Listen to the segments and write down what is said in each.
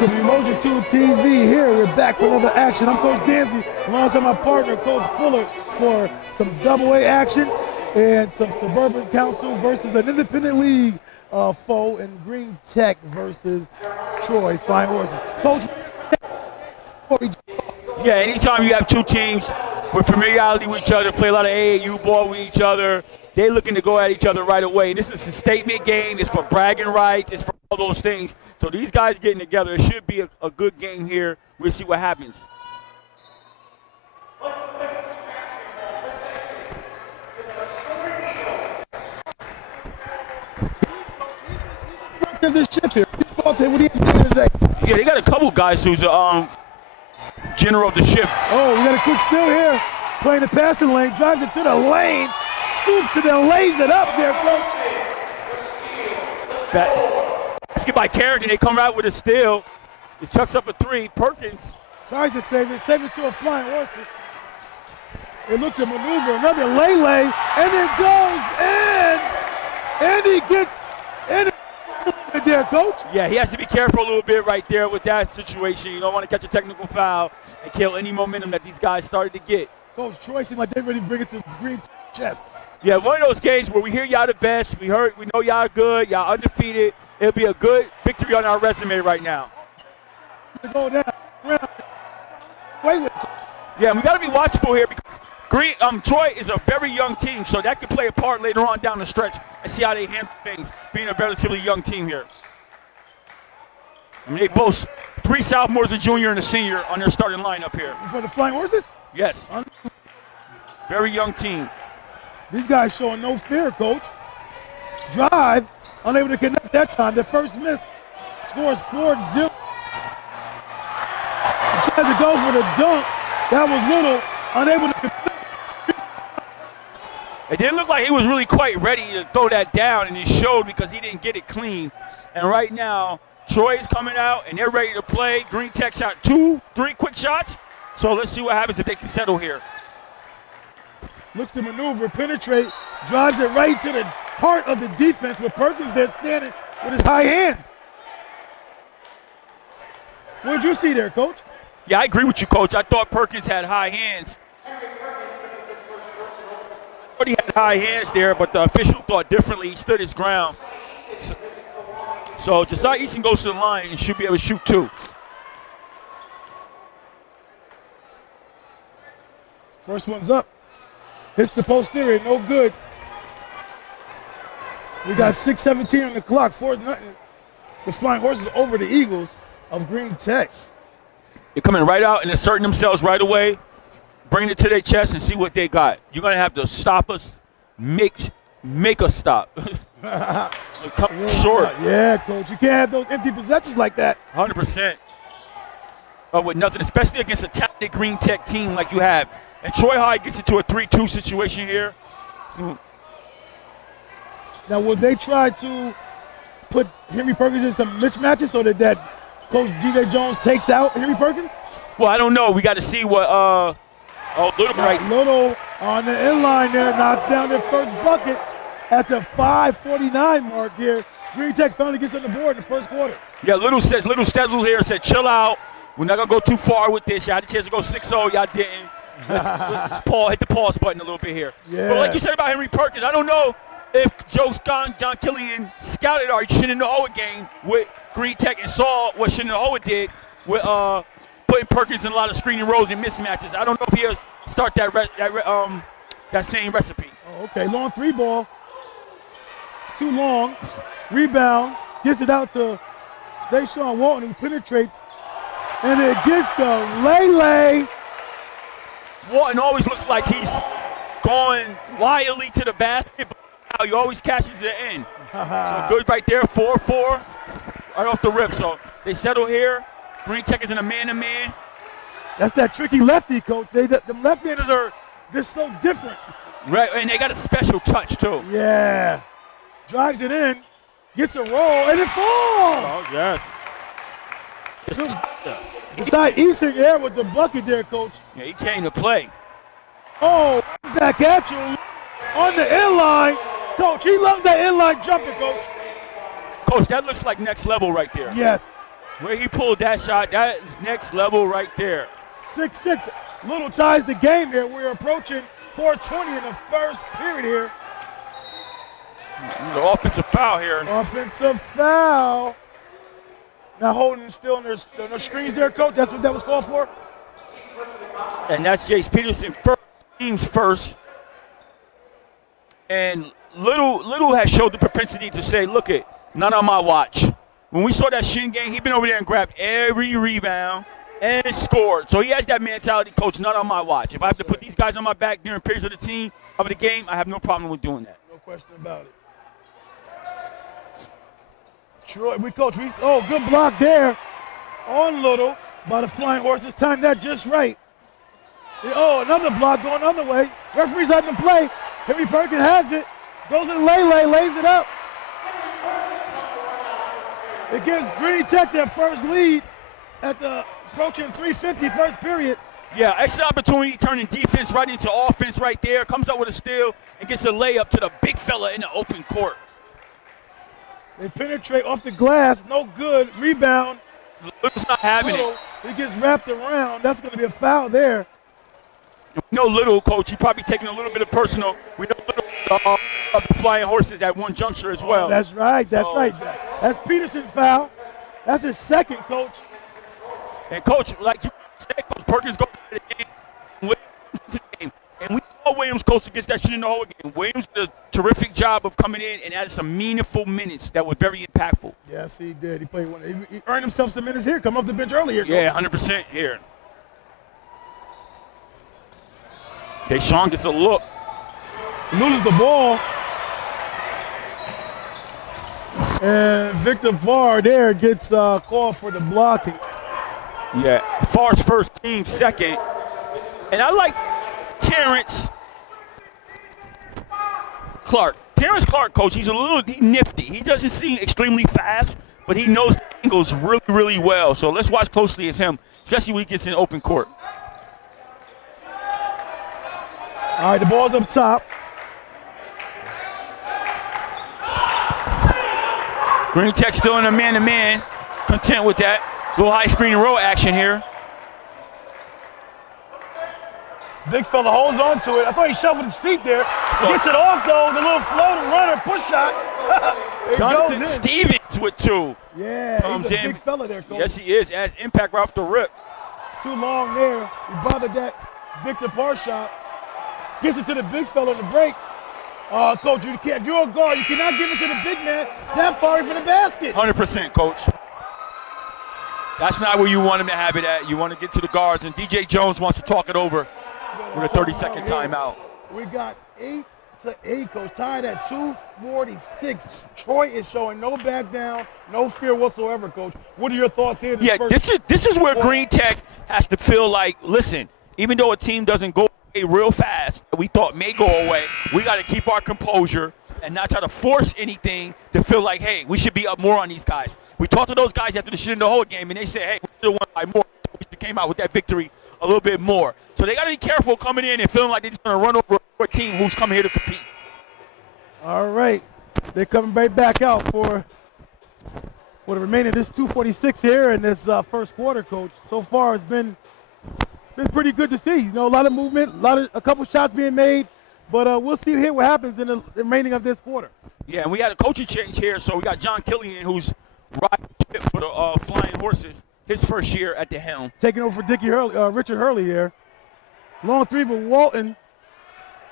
Welcome to Umoja 2 TV. Here we're back for another action. I'm Coach Danzy, alongside my partner, Coach Fuller, for some double-A action and some Suburban Council versus an independent league foe in Green Tech versus Troy Flying Horses. Coach, yeah, anytime you have two teams with familiarity with each other, play a lot of AAU ball with each other, they're looking to go at each other right away. And this is a statement game. It's for bragging rights. It's for all those things. So these guys getting together, it should be a good game here. We'll see what happens. this ship here. What do you think today? Yeah, they got a couple guys who's general of the shift. Oh, we got a quick steal here. Playing the passing lane, drives it to the lane, scoops it and lays it up there, Coach. Basket by Carrington, they come out with a steal. He chucks up a three. Perkins tries to save it to a Flying Horses. They look to maneuver, another lay, and it goes in, and he gets in there, Coach. Yeah, he has to be careful a little bit right there with that situation. You don't want to catch a technical foul and kill any momentum that these guys started to get. Coach, Troy seemed like they really bring it to Green's chest. Yeah, one of those games where we hear y'all the best, we know y'all good, y'all undefeated. It'll be a good victory on our resume right now. Go down. Yeah, we got to be watchful here because Troy is a very young team, so that could play a part later on down the stretch and see how they handle things, being a relatively young team here. I mean, they boast 3 sophomores, a junior, and a senior on their starting lineup here. For the Flying Horses? Yes. Very young team. These guys showing no fear, Coach. Drive, unable to connect that time. The first miss, scores 4-0. Tried to go for the dunk. That was Little, unable to connect. It didn't look like he was really quite ready to throw that down, and he showed because he didn't get it clean. And right now, Troy is coming out, and they're ready to play. Green Tech shot 2, 3 quick shots. So let's see what happens if they can settle here. Looks to maneuver, penetrate, drives it right to the heart of the defense with Perkins there standing with his high hands. What did you see there, Coach? Yeah, I agree with you, Coach. I thought Perkins had high hands. He had high hands there, but the official thought differently. He stood his ground. So Josiah Easton goes to the line and should be able to shoot 2. First one's up. Hits the posterior, no good. We got 6:17 on the clock, 4-0. The Flying Horses over the Eagles of Green Tech. They're coming right out and asserting themselves right away, bringing it to their chest and see what they got. You're going to have to stop us, make us stop. Come short. Yeah, Coach. You can't have those empty possessions like that. 100%. With nothing, especially against a talented Green Tech team like you have. And Troy High gets into a 3-2 situation here. Now, will they try to put Henry Perkins in some mismatches so that Coach DJ Jones takes out Henry Perkins? Well, I don't know. We got to see what Little on the inline there knocks down their first bucket at the 5:49 mark here. Green Tech finally gets on the board in the first quarter. Yeah, Little Stezzle here said, chill out. We're not going to go too far with this. Y'all had a chance to go 6-0. Y'all didn't. Let's hit the pause button a little bit here. Yeah. But like you said about Henry Perkins, I don't know if John Killian scouted our Shenandoah game with Green Tech and saw what Shenandoah did with putting Perkins in a lot of screening roles and mismatches. I don't know if he'll start that same recipe. Oh, okay, long 3 ball. Too long. Rebound. Gets it out to Deshaun Walton. He penetrates. And it gets the lay. Walton always looks like he's going wildly to the basket, but now he always catches it in. So good right there, 4-4, right off the rip. So they settle here. Green Tech is in a man-to-man. That's that tricky lefty, Coach. The left-handers are just so different. Right, and they got a special touch, too. Yeah. Drives it in, gets a roll, and it falls. Oh, yes. Beside Easton there with the bucket there, Coach. Yeah, he came to play. Oh, back at you on the inline. Coach, he loves that inline jumper, Coach. Coach, that looks like next level right there. Yes. Where he pulled that shot, that is next level right there. 6-6. Little ties the game here. We're approaching 4:20 in the first period here. The offensive foul here. Offensive foul. Now Holden still in their screens there, Coach. That's what that was called for? And that's Jace Peterson first, team's first. And Little has showed the propensity to say, look it, not on my watch. When we saw that shin game, he been over there and grabbed every rebound and scored. So he has that mentality, Coach, not on my watch. If I have to put these guys on my back during periods of the team, of the game, I have no problem with doing that. No question about it. Troy, good block there on Little by the Flying Horses. Timed that just right. Oh, another block going the other way. Referee's letting him play. Henry Perkins has it. Goes in the lays it up. It gives Green Tech their first lead at the approaching 3:50 first period. Yeah, excellent opportunity, turning defense right into offense right there. Comes up with a steal and gets a layup to the big fella in the open court. They penetrate off the glass, no good. Rebound. Little's not having it. He gets wrapped around. That's going to be a foul there. We know Little, Coach, he probably taking a little bit of personal. We know Little of the Flying Horses at one juncture as well. That's right. That's right. That's Peterson's foul. That's his second, Coach. And, Coach, like you said, Coach Perkins goes to the game. And we saw Williams, Coach, against that shit in the whole game. Williams did a terrific job of coming in and added some meaningful minutes that were very impactful. Yes, he did. He played one. He earned himself some minutes here. Come off the bench earlier. Yeah, 100% here. Deshaun gets a look. Loses the ball. And Victor Varr there gets called for the blocking. Yeah, Varr's first, team second. And I like Terrence Clark. Terrence Clark, Coach, he's nifty. He doesn't seem extremely fast, but he knows the angles really, really well. So let's watch closely as him, especially when he gets in open court. All right, the ball's up top. Green Tech still in a man-to-man. Content with that. Little high screen and roll action here. Big fella holds on to it. I thought he shuffled his feet there. He gets it off, though. The little floater runner push shot. Jonathan Stevens with two. Yeah, comes he's a in. big fella there, Coach. Yes, he is. As impact right off the rip. Too long there. He bothered that Victor Parr shot. Gets it to the big fella to break. Coach, if you're a guard, you cannot give it to the big man that far from the basket. 100%, Coach. That's not where you want him to have it at. You want to get to the guards, and DJ Jones wants to talk it over with a 30-second timeout. We got 8-8, Coach, tied at 2:46. Troy is showing no back down, no fear whatsoever, Coach. What are your thoughts here? This is where Green Tech has to feel like, listen, even though a team doesn't go away real fast, we thought may go away, we got to keep our composure and not try to force anything to feel like, hey, we should be up more on these guys. We talked to those guys after the shit in the whole game, and they said, hey, we should have won by more. We should have came out with that victory a little bit more. So they got to be careful coming in and feeling like they're just going to run over a team who's coming here to compete. All right. They're coming right back out for the remainder of this 2:46 here in this first quarter, Coach. So far, it's been pretty good to see. You know, a lot of movement, a couple shots being made, but we'll see here what happens in the remaining of this quarter. Yeah, and we had a coaching change here, so we got John Killian, who's riding ship for the Flying Horses, his first year at the helm. Taking over for Richard Hurley here. Long three for Walton,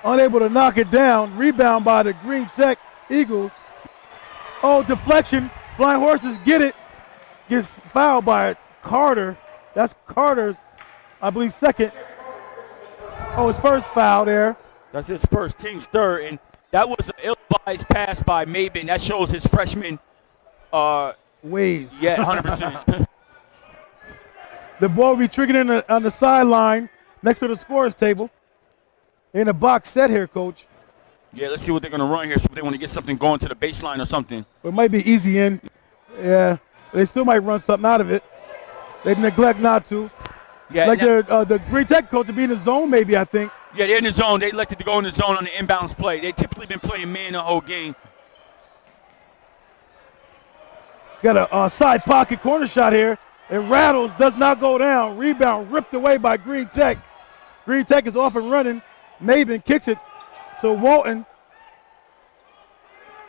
unable to knock it down. Rebound by the Green Tech Eagles. Oh, deflection. Flying Horses get it. Gets fouled by Carter. That's Carter's, I believe, second. Oh, his first foul there. That's his first, team's third, and that was an ill-advised pass by Maben. That shows his freshman Wade. Yeah, 100%. The ball will be triggered on the sideline next to the scorer's table. In a box set here, Coach. Yeah, let's see what they're going to run here. See if they want to get something going to the baseline or something. It might be easy in. Yeah, they still might run something out of it. They neglect not to. Yeah, like the Green Tech coach to be in the zone, maybe, I think. Yeah, they're in the zone. They elected to go in the zone on the inbounds play. They've typically been playing man the whole game. Got a side pocket corner shot here. It rattles, does not go down. Rebound ripped away by Green Tech. Green Tech is off and running. Maben kicks it to Walton.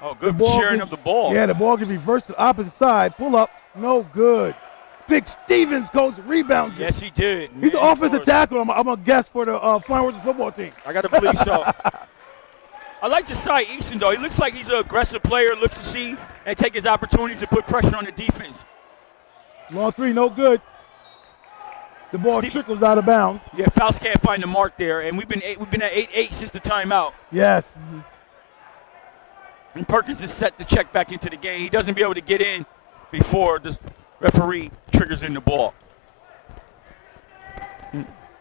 Oh, good sharing of the ball. Yeah, the ball gets reversed to the opposite side. Pull up, no good. Big Stevens goes, rebounds. Yes, he did. He's an offensive tackle. I'm a guest for the Flying Horses football team. I got to believe so. I like Josiah Easton, though. He looks like he's an aggressive player, looks to see and take his opportunities to put pressure on the defense. Long three, no good. The ball trickles out of bounds. Yeah, Faust can't find the mark there, and we've been at 8-8 since the timeout. Yes. And Perkins is set to check back into the game. He doesn't be able to get in before the referee triggers in the ball.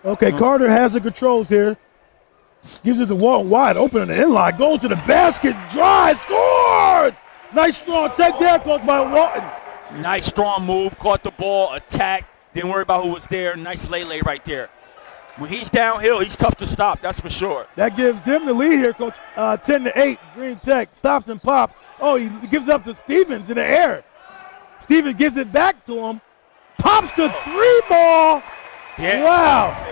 Okay, Carter has the controls here. Gives it to Walton wide open in the inline. Goes to the basket, drives, scores! Nice strong take there, coach by Walton. Nice strong move, caught the ball, attacked, didn't worry about who was there. Nice lay right there. When he's downhill, he's tough to stop, that's for sure. That gives them the lead here, coach. 10-8, Green Tech stops and pops. Oh, he gives it up to Stevens in the air. Stevens gives it back to him. Pops the three ball. Yeah. Wow.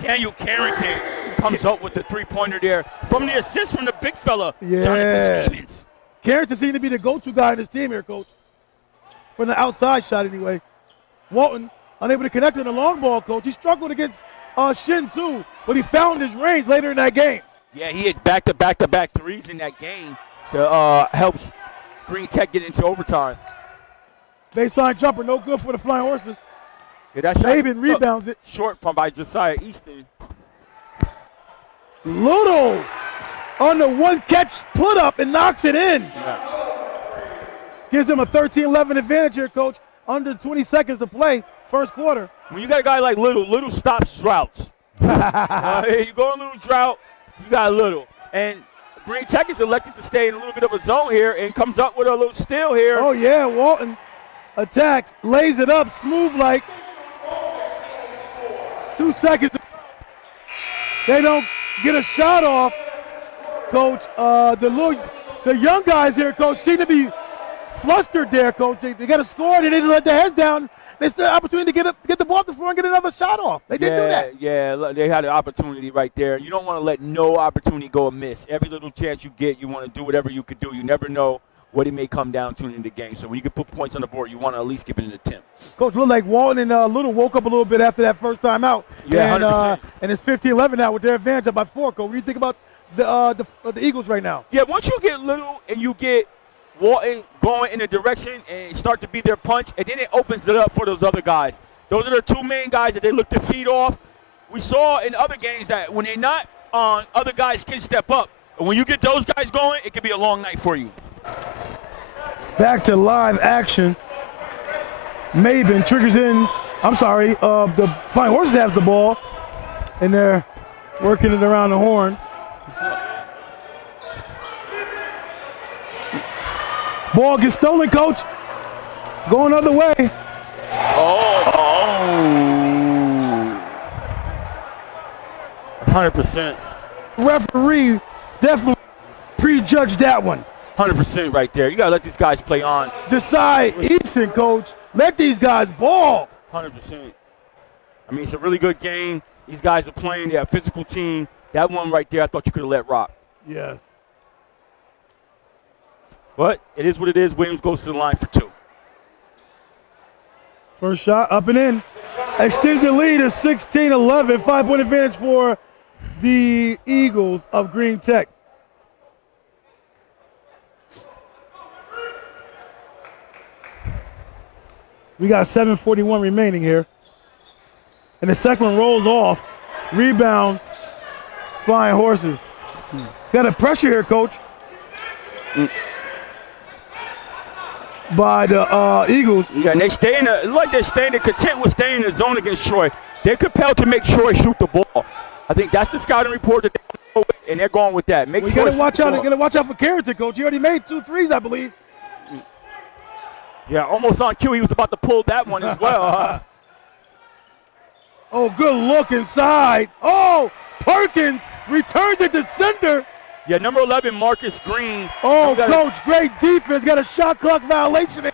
Daniel Carrington comes up with the three-pointer there from the assist from the big fella, yeah. Jonathan Stevens. Carrington seemed to be the go-to guy in this team here, coach. From the outside shot anyway. Walton unable to connect in the long ball, coach. He struggled against Shin too, but he found his range later in that game. Yeah, he had back-to-back threes in that game to help Green Tech get into overtime. Baseline jumper, no good for the Flying Horses. Yeah, that shot, Maben rebounds it. Short from by Josiah Easton. Little on the one catch put up and knocks it in. Yeah. Gives them a 13-11 advantage here, coach. Under 20 seconds to play, first quarter. When you got a guy like Little stops droughts. You go in a little drought, you got Little. And Green Tech is elected to stay in a little bit of a zone here and comes up with a little steal here. Oh, yeah, Walton attacks, lays it up, smooth like. 2 seconds. They don't get a shot off, coach. The young guys here, coach, seem to be flustered there, coach. They got to score, and they didn't let their heads down. They still have an opportunity to get the ball off the floor and get another shot off. They didn't do that. Yeah, they had an opportunity right there. You don't want to let no opportunity go amiss. Every little chance you get, you want to do whatever you could do. You never know what it may come down to in the game. So when you can put points on the board, you want to at least give it an attempt. Coach, looked like Walton and Little woke up a little bit after that first time out. Yeah, and, 100%. And it's 15-11 now with their advantage up by 4, Coach. What do you think about the Eagles right now? Yeah, once you get Little and you get Walton going in a direction and start to be their punch, and then it opens it up for those other guys. Those are the two main guys that they look to feed off. We saw in other games that when they're not on, other guys can step up. And when you get those guys going, it can be a long night for you. Back to live action. Maben triggers in. I'm sorry, the Flying Horses has the ball, and they're working it around the horn. Ball gets stolen, coach. Going other way. Oh. 100%. Referee definitely prejudged that one. 100% right there. You got to let these guys play on. Decide, Easton, coach. Let these guys ball. 100%. I mean, it's a really good game. These guys are playing. They're a physical team. That one right there, I thought you could have let rock. Yes. But it is what it is. Williams goes to the line for 2. First shot, up and in. Extends the lead to 16-11. 5-point advantage for the Eagles of Green Tech. We got 7:41 remaining here. And the second one rolls off. Rebound, Flying Horses. Got a pressure here, coach. By the Eagles. Yeah, and they stay they're content with staying in the zone against Troy. They're compelled to make Troy shoot the ball. I think that's the scouting report that they go with, and they're going with that. You gotta watch out. You gotta watch out for Carrington, coach. He already made 2 threes, I believe. Yeah, almost on cue. He was about to pull that one as well. Oh, good look inside. Oh, Perkins returns it to center. Yeah, number 11, Marcus Green. Oh, coach, great defense. Got a shot clock violation there.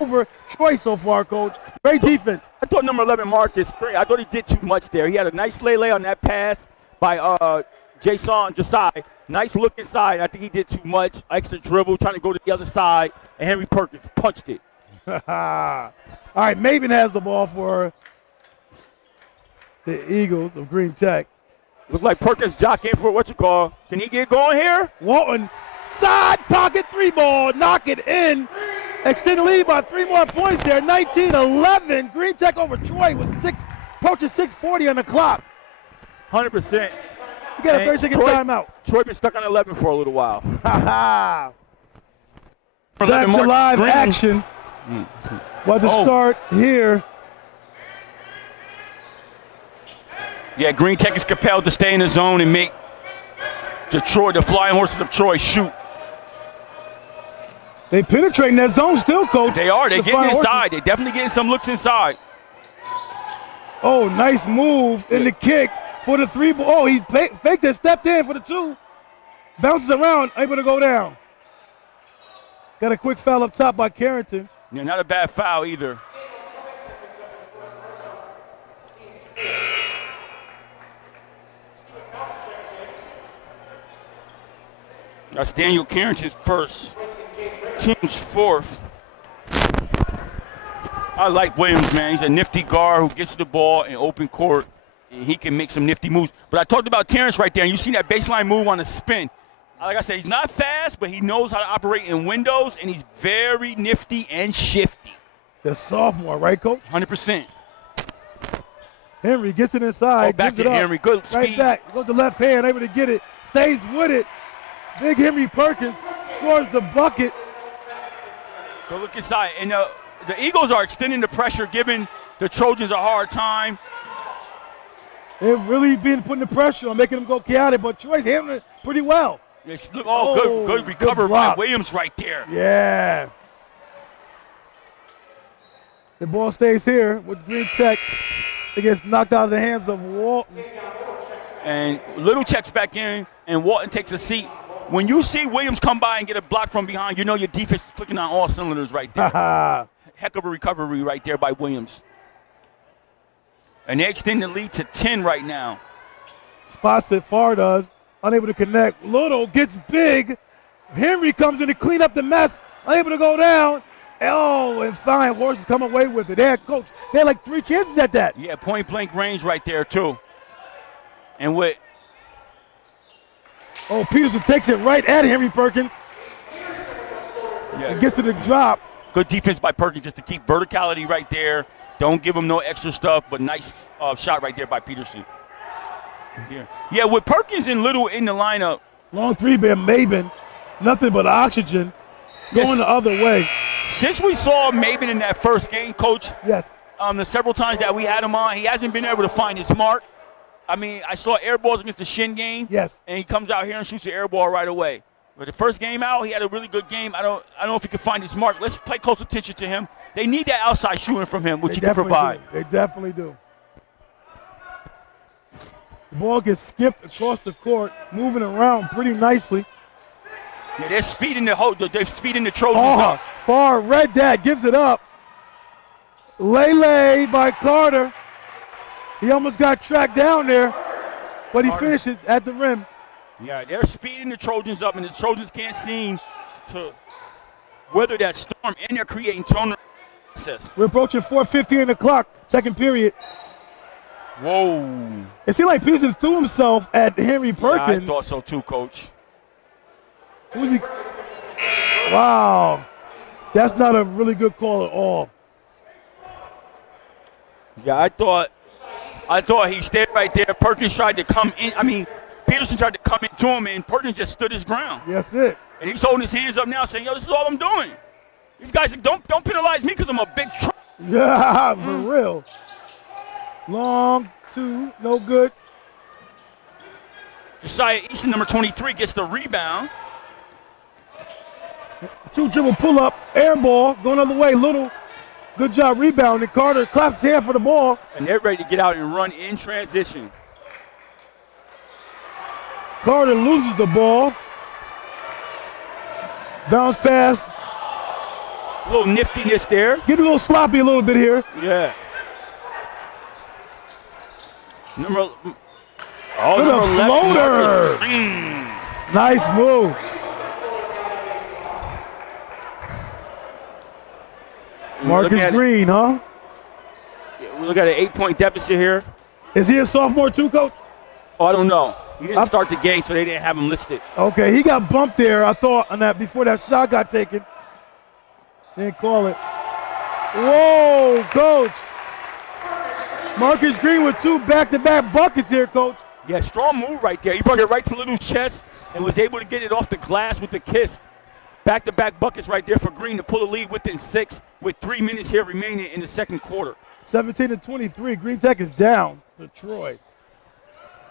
over Troy so far, Coach. Great defense. I thought number 11, Marcus, great. I thought he did too much there. He had a nice lay on that pass by Jason Jasai. Nice look inside. I think he did too much. Extra dribble, trying to go to the other side, and Henry Perkins punched it. All right, Maven has the ball for the Eagles of Green Tech. Look like Perkins jockeying for what you call. Can he get going here? Walton, side pocket 3 ball, knock it in. Extend the lead by 3 more points there. 19-11. Green Tech over Troy with approaching 6:40 on the clock. 100%. You got a 30-second timeout. Troy been stuck on 11 for a little while. Back to live action. About to start here. Yeah, Green Tech is compelled to stay in the zone and make the Flying Horses of Troy shoot. They penetrating that zone still, Coach. They are. They're getting inside. They're definitely getting some looks inside. Oh, nice move in the kick for the 3 ball. Oh, he faked it, stepped in for the 2. Bounces around, able to go down. Got a quick foul up top by Carrington. Yeah, not a bad foul either. That's Daniel Carrington's first. Team's 4th. I like Williams, man. He's a nifty guard who gets the ball in open court, and he can make some nifty moves. But I talked about Terrence right there, and you seen that baseline move on the spin. Like I said, he's not fast, but he knows how to operate in windows, and he's very nifty and shifty. The sophomore, right, Coach? 100%. Henry gets it inside. Oh, back to Henry. Good speed. Right back. Goes to left hand, able to get it. Stays with it. Big Henry Perkins scores the bucket. Go look inside. And the Eagles are extending the pressure, giving the Trojans a hard time. They've really been putting the pressure on, making them go chaotic, but Troy's handling it pretty well. Yes, look, good recovery by Williams right there. Yeah. The ball stays here with Green Tech. It gets knocked out of the hands of Walton. And Little checks back in, and Walton takes a seat. When you see Williams come by and get a block from behind, you know your defense is clicking on all cylinders right there. Heck of a recovery right there by Williams. And they extend the lead to 10 right now. Spots it, Farr does. Unable to connect. Little gets big. Henry comes in to clean up the mess. Unable to go down. Oh, and Flying Horses come away with it. They had like 3 chances at that. Yeah, point-blank range right there, too. And with... Oh, Peterson takes it right at Henry Perkins. Yeah. Gets to the drop. Good defense by Perkins just to keep verticality right there. Don't give him no extra stuff, but nice shot right there by Peterson. Yeah, with Perkins and Little in the lineup. Long 3-ball Maben. Nothing but oxygen. Going the other way. Since we saw Maben in that first game, Coach, yes, the several times that we had him on, he hasn't been able to find his mark. I mean, I saw air balls against the Shin game. Yes. And he comes out here and shoots the air ball right away. But the first game out, he had a really good game. I don't know if he can find his mark. Let's pay close attention to him. They need that outside shooting from him, which he can provide. They definitely do. The ball gets skipped across the court, moving around pretty nicely. Yeah, they're speeding the Trojans up. Farr read that, gives it up. Lele by Carter. He almost got tracked down there, but he finishes at the rim. Yeah, they're speeding the Trojans up, and the Trojans can't seem to weather that storm, and they're creating turnover process. We're approaching 4:50 on the clock, second period. Whoa. It seemed like Peterson threw himself at Henry Perkins. Yeah, I thought so too, Coach. Who's he? Wow. That's not a really good call at all. Yeah, I thought he stayed right there. Perkins tried to come in. I mean, Peterson tried to come into him, and Perkins just stood his ground. That's it. And he's holding his hands up now saying, yo, this is all I'm doing. These guys, don't penalize me because I'm a big truck. Yeah, for real. Long 2, no good. Josiah Easton, number 23, gets the rebound. 2-dribble pull-up, air ball, going the other way. Little, good job rebounding. Carter claps his hand for the ball. And they're ready to get out and run in transition. Carter loses the ball. Bounce pass. A little niftiness there. Getting a little sloppy a little bit here. Yeah. Number Look at a 11. floater. Nice move. Marcus Green, huh? We look at an 8-point deficit here. Is he a sophomore too, Coach? Oh, I don't know. He didn't start the game, so they didn't have him listed. Okay, he got bumped there, I thought, on that before that shot got taken. Didn't call it. Whoa, Coach. Marcus Green with 2 back-to-back buckets here, Coach. Yeah, strong move right there. He brought it right to Little's chest and was able to get it off the glass with the kiss. Back-to-back buckets right there for Green to pull the lead within 6 with 3 minutes here remaining in the second quarter. 17-23. Green Tech is down to Troy.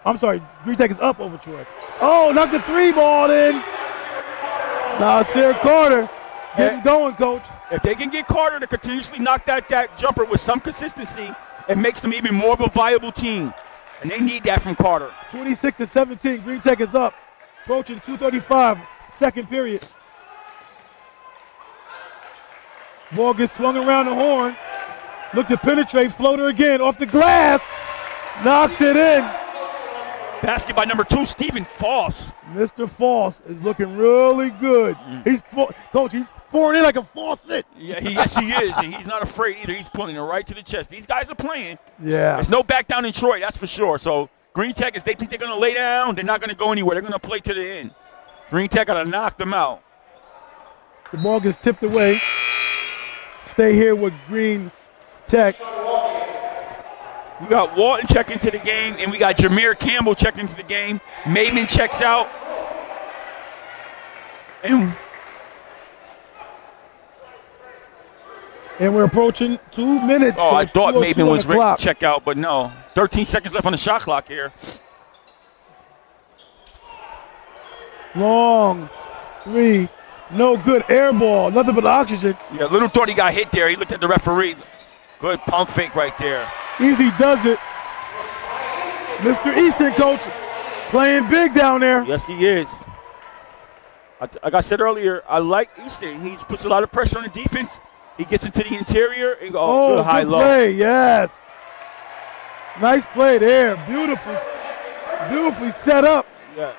I'm sorry, Green Tech is up over Troy. Oh, knocked the 3 ball in. Now Nasir Carter getting going, Coach. If they can get Carter to continuously knock that jumper with some consistency, it makes them even more of a viable team. And they need that from Carter. 26-17. Green Tech is up. Approaching 2:35, second period. Ball gets swung around the horn. Look to penetrate. Floater again off the glass. Knocks it in. Basket by number 2, Stephen Foss. Mr. Foss is looking really good. Coach, he's pouring in like a faucet. Yeah, yes, he is, and he's not afraid either. He's pulling it right to the chest. These guys are playing. Yeah. There's no back down in Troy, that's for sure. So Green Tech, if they think they're going to lay down, they're not going to go anywhere. They're going to play to the end. Green Tech got to knock them out. The ball gets tipped away. Stay here with Green Tech. We got Walton check into the game, and we got Jameer Campbell check into the game. Maven checks out. And we're approaching 2 minutes. Oh, I thought 2:02 Maven was on the ready clock. to check out, but no. 13 seconds left on the shot clock here. Long 3. No good. Air ball. Nothing but oxygen. Yeah, Little thought he got hit there. He looked at the referee. Good pump fake right there. Easy does it. Mr. Easton, Coach, playing big down there. Yes, he is. Like I said earlier, I like Easton. He puts a lot of pressure on the defense. He gets into the interior and goes good high-low. Play, yes. Nice play there. Beautifully set up. Yeah.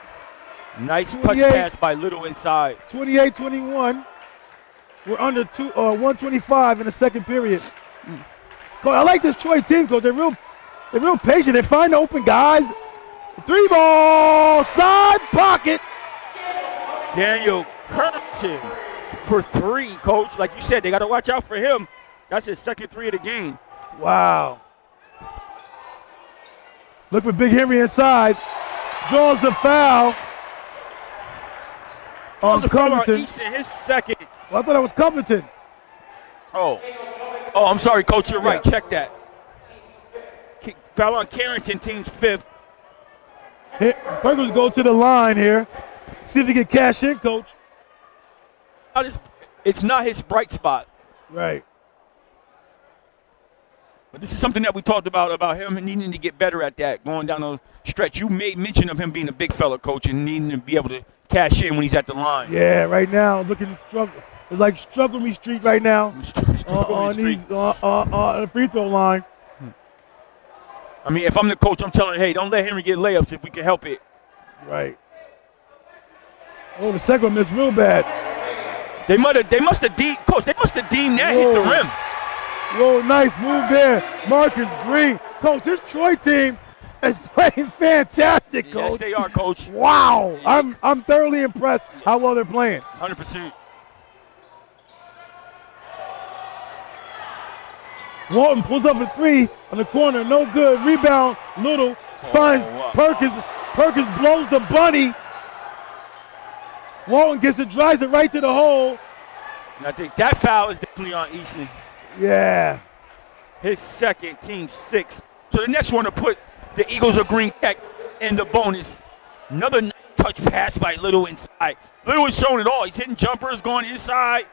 Nice touch pass by Little inside. 28-21. We're under 125 in the second period. Coach, I like this Troy team, Coach. They're real patient. They find the open guys. 3 ball, side pocket. Daniel Curtin for 3, Coach. Like you said, they got to watch out for him. That's his second 3 of the game. Wow. Look for Big Henry inside. Draws the foul. On Covington. Easton, his second. Well, I thought it was Covington. Oh, I'm sorry, Coach. You're right. Check that. Foul on Carrington, team's 5th. Perkins go to the line here. See if he can cash in, Coach. It's not his bright spot. Right. But this is something that we talked about him needing to get better at that, going down the stretch. You made mention of him being a big fella, Coach, and needing to be able to cash in when he's at the line. Yeah, right now, looking struggle. It's like struggle me street right now on the free throw line. I mean, if I'm the coach, I'm telling, hey, don't let Henry get layups if we can help it. Right. Oh, the second one missed real bad. They must have deemed that hit the rim. Whoa, nice move there. Marcus Green. Coach, this Troy team is playing fantastic, Coach. Yes, they are, Coach. Wow. I'm thoroughly impressed how well they're playing. 100%. Walton pulls up a 3 on the corner. No good. Rebound. Little finds Perkins. Perkins blows the bunny. Walton drives it right to the hole. And I think that foul is definitely on Easton. Yeah. His second, team 6. So the next one to put the Eagles of Green Tech in the bonus. Another nice touch pass by Little inside. Little is showing it all. He's hitting jumpers, going inside,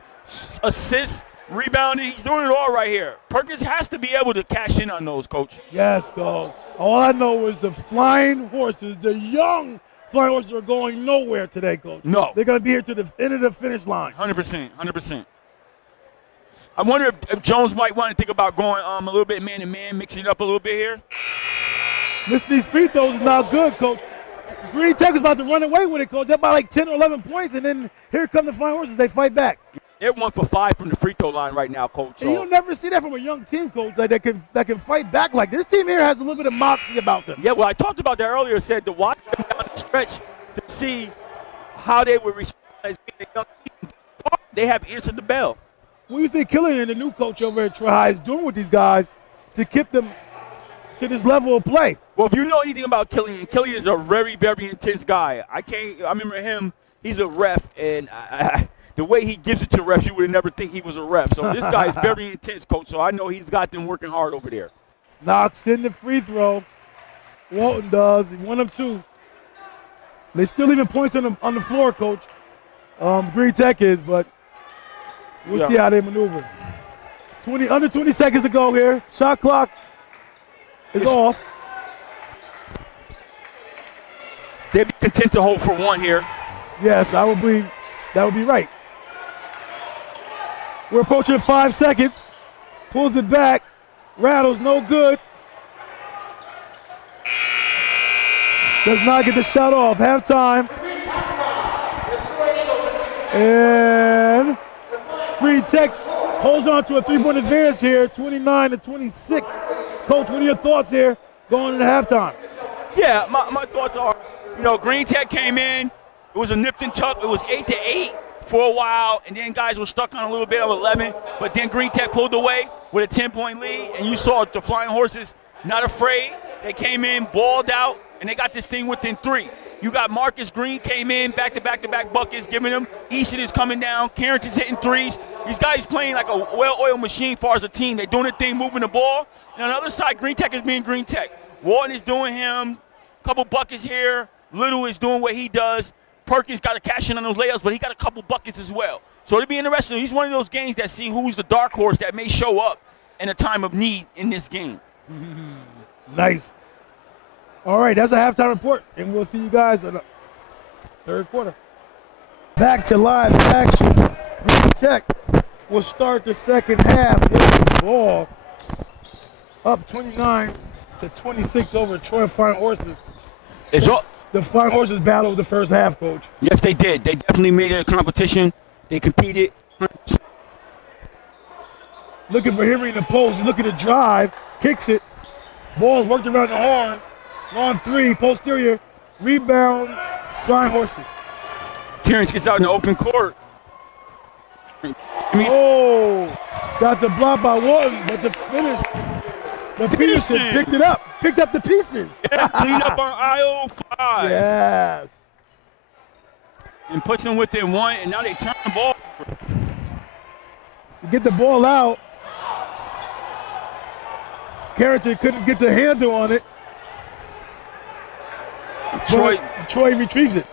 assists, rebounding. He's doing it all right here. Perkins has to be able to cash in on those, Coach. Yes, Coach. All I know is the flying horses, the young flying horses are going nowhere today, Coach. No. They're going to be here to the end of the finish line. 100%, 100%. I wonder if Jones might want to think about going a little bit man-to-man, mixing it up a little bit here. Missing these free throws is not good, Coach. Green Tech is about to run away with it, Coach. They're by like 10 or 11 points, and then here come the Flying Horses. They fight back. They're 1 for 5 from the free throw line right now, Coach. So. And you'll never see that from a young team, Coach, that can fight back like this. Team here has a little bit of moxie about them. Yeah, well, I talked about that earlier. Said to watch them down the stretch to see how they would respond as being a young team. They have answered the bell. What do you think Killian, the new coach over at Troy High, is doing with these guys to keep them to this level of play? Well, if you know anything about Killian, Killian is a very, very intense guy. I remember him. He's a ref, and the way he gives it to refs, you would never think he was a ref. So this guy is very intense, Coach. So I know he's got them working hard over there. Knocks in the free throw. Walton does. 1 of 2. They still leaving points on the floor, Coach. Green Tech is, but we'll see how they maneuver. Under 20 seconds to go here. Shot clock is off. They'd be content to hold for 1 here. Yes, that would be right. We're approaching 5 seconds. Pulls it back. Rattles, no good. Does not get the shot off. Halftime. And Green Tech holds on to a 3-point advantage here, 29-26. Coach, what are your thoughts here going into halftime? Yeah, my thoughts are, Green Tech came in. It was a nipped and tuck. It was 8-8 for a while, and then guys were stuck on a little bit of 11. But then Green Tech pulled away with a 10-point lead, and you saw the Flying Horses not afraid. They came in, balled out, and they got this thing within 3. You got Marcus Green came in, back-to-back buckets, giving them. Easton is coming down. Carrington's hitting 3s. These guys playing like a well-oiled machine as far as a team. They're doing their thing, moving the ball. And on the other side, Green Tech is being Green Tech. Walton is doing him. A couple buckets here. Little is doing what he does. Perkins got to cash in on those layups, but he got a couple buckets as well. So it'll be interesting. He's one of those games that see who's the dark horse that may show up in a time of need in this game. Nice. All right, that's a halftime report, and we'll see you guys in the third quarter. Back to live action. Green Tech will start the second half with the ball up 29-26 over Troy Flying Horses. The Flying Horses battled the first half, Coach. Yes, they did. They definitely made it a competition. They competed. Looking for Henry in the post. He's looking to drive. Kicks it. Ball worked around the horn. Long 3, posterior. Rebound, Flying Horses. Terrence gets out in the open court. Got the block by Walton, but the finish. But Peterson picked it up. Picked up the pieces. Yeah, clean up on aisle 5. Yes. And puts them within 1, and now they turn the ball. Get the ball out. Carrington couldn't get the handle on it. Troy retrieves it.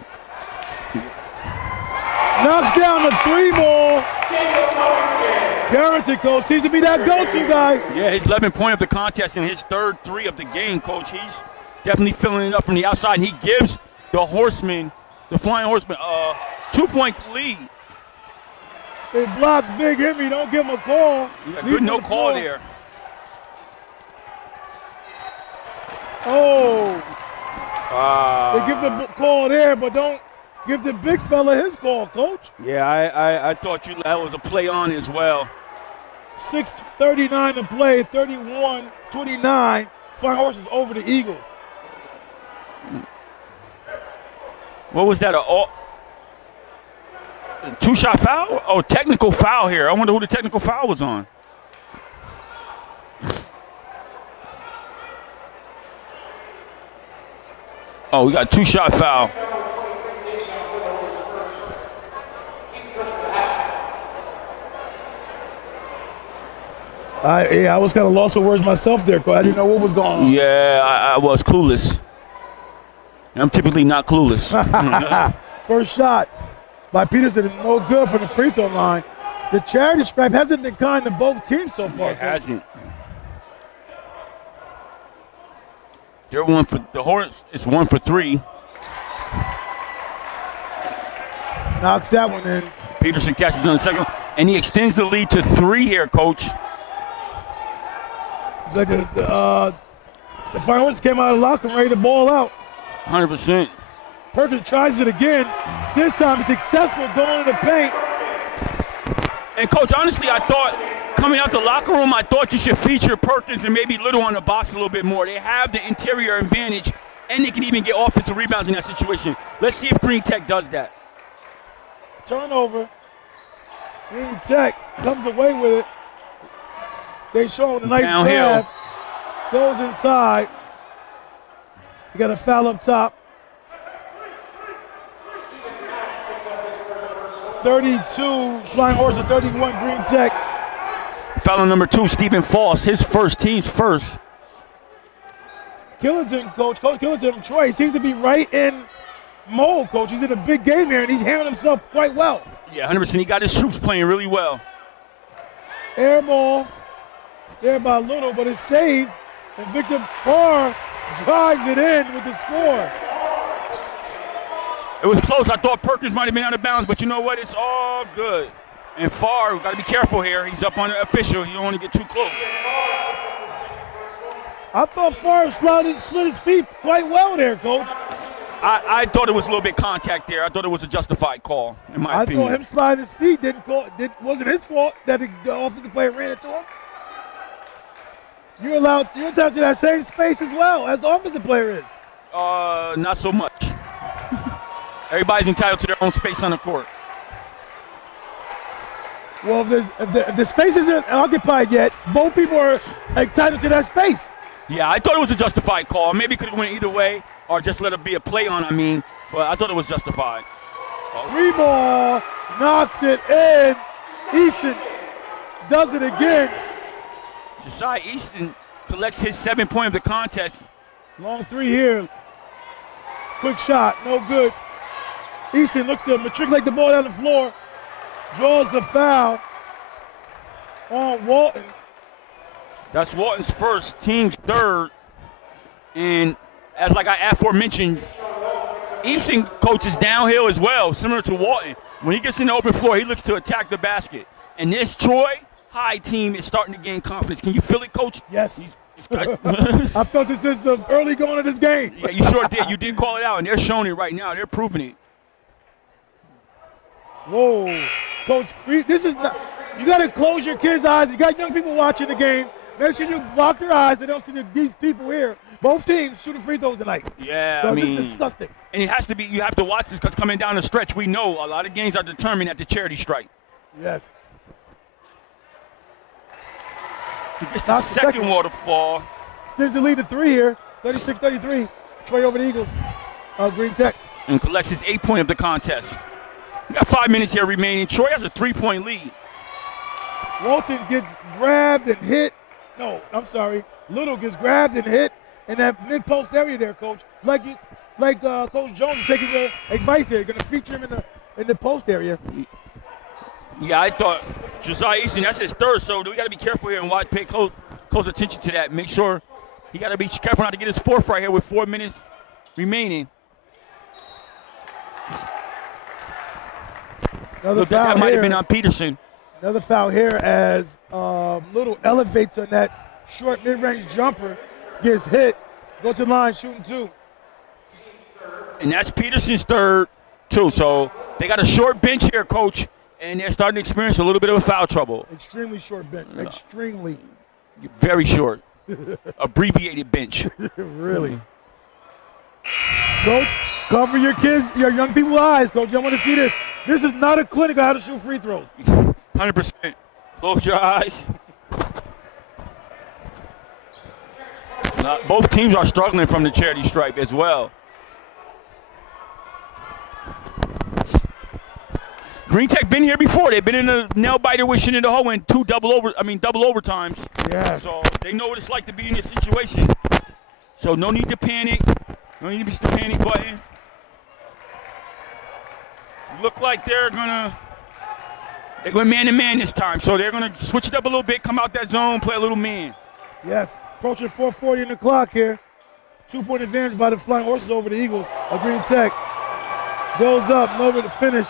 Knocks down the 3 ball. Carrington, Coach, seems to be that go-to guy. Yeah, his 11th point of the contest and his 3rd 3 of the game, Coach. He's definitely filling it up from the outside, and he gives the Flying Horsemen, 2-point lead. They block Big Henry. Don't give him a call. Yeah, good no call there. They give the call there, but don't give the big fella his call, Coach. Yeah, I thought that was a play on as well. 6:39 to play, 31-29. Flying Horses over the Eagles. What was that? A 2-shot foul? Oh, technical foul here. I wonder who the technical foul was on. Oh, we got a 2-shot foul. I was kind of lost for words myself there, because I didn't know what was going on. Yeah, I was clueless. I'm typically not clueless. First shot by Peterson is no good from the free throw line. The charity stripe hasn't been kind to both teams so far. It hasn't. They're the Hornets is 1 for 3. Knocks that one in. Peterson catches on the second. And he extends the lead to 3 here, Coach. It's like the fireworks came out of the locker room ready to ball out. 100%. Perkins tries it again. This time he's successful going in the paint. And, Coach, honestly, I thought coming out the locker room, I thought you should feature Perkins and maybe Little on the box a little bit more. They have the interior advantage, and they can even get offensive rebounds in that situation. Let's see if Green Tech does that. Turnover. Green Tech comes away with it. They show him a nice grab. Goes inside. You got a foul up top. 32, Flying Horse at 31, Green Tech. Foul on number 2, Stephen Foss, his first, team's first. Killington, Coach Killington from Troy, seems to be right in mode, Coach. He's in a big game here, and he's handling himself quite well. Yeah, 100%. He got his troops playing really well. Air ball there by Little, but it's saved, and Victor Barr drives it in with the score. It was close. I thought Perkins might have been out of bounds, but you know what? It's all good. And Farr, got to be careful here. He's up on the official. You don't want to get too close. I thought Farr slid his feet quite well there, Coach. I thought it was a little bit contact there. I thought it was a justified call, in my opinion. I thought him sliding his feet wasn't his fault that the offensive player ran into him. You're entitled to that same space as well as the offensive player is. Not so much. Everybody's entitled to their own space on the court. Well, if the space isn't occupied yet, both people are entitled to that space. Yeah, I thought it was a justified call. Maybe it could have went either way or just let it be a play on, but I thought it was justified. Free ball, knocks it in. Easton does it again. Josiah Easton collects his 7th point of the contest. Long 3 here. Quick shot, no good. Easton looks to matriculate the ball down the floor. Draws the foul on Walton. That's Walton's first, team's 3rd. And as like I aforementioned, Easton coaches downhill as well, similar to Walton. When he gets in the open floor, he looks to attack the basket. And this Troy High team is starting to gain confidence. Can you feel it, Coach? Yes. I felt this since the early going of this game. Yeah, you sure did. You did call it out, and they're showing it right now. They're proving it. Whoa. Coach Free, this is not, you got to close your kids' eyes. You got young people watching the game. Make sure you block their eyes. They don't see these people here. Both teams shooting free throws tonight. Yeah, so this is disgusting. And it has to be, you have to watch this because coming down the stretch, we know a lot of games are determined at the charity stripe. Yes. He gets the second waterfall. Extends the lead to 3 here, 36-33. Troy over the Eagles. Green Tech. And collects his 8th point of the contest. We got 5 minutes here remaining. Troy has a 3-point lead. Walton gets grabbed and hit. No, I'm sorry. Little gets grabbed and hit in that mid-post area there, Coach. Like Coach Jones is taking your advice there. You're going to feature him in the post area. Yeah, I thought Josiah Easton, that's his 3rd, so we got to be careful here and pay close attention to that. Make sure he got to be careful not to get his 4th right here with 4 minutes remaining. Another foul that might here. have been on Peterson. Another foul here as Little elevates on that short mid-range jumper, gets hit, goes to the line, shooting 2. And that's Peterson's 3rd, too. So they got a short bench here, Coach, and they're starting to experience a little bit of a foul trouble. Extremely short bench, extremely. Very short, abbreviated bench. Really. Coach, cover your kids, your young people's eyes, Coach. I want to see this. This is not a clinic on how to shoot free throws. 100%. Close your eyes. Both teams are struggling from the charity stripe as well. Green Tech been here before. They've been in a nail biter with Shenandoah Ho in double overtimes. Yeah. So they know what it's like to be in this situation. So no need to panic. No need to push the panic button. Look like they're going man-to-man this time. So they're going to switch it up a little bit, come out that zone, play a little man. Yes. Approaching 4:40 in the clock here. 2-point advantage by the Flying Horses over the Eagles of Green Tech. Goes up, nowhere to finish.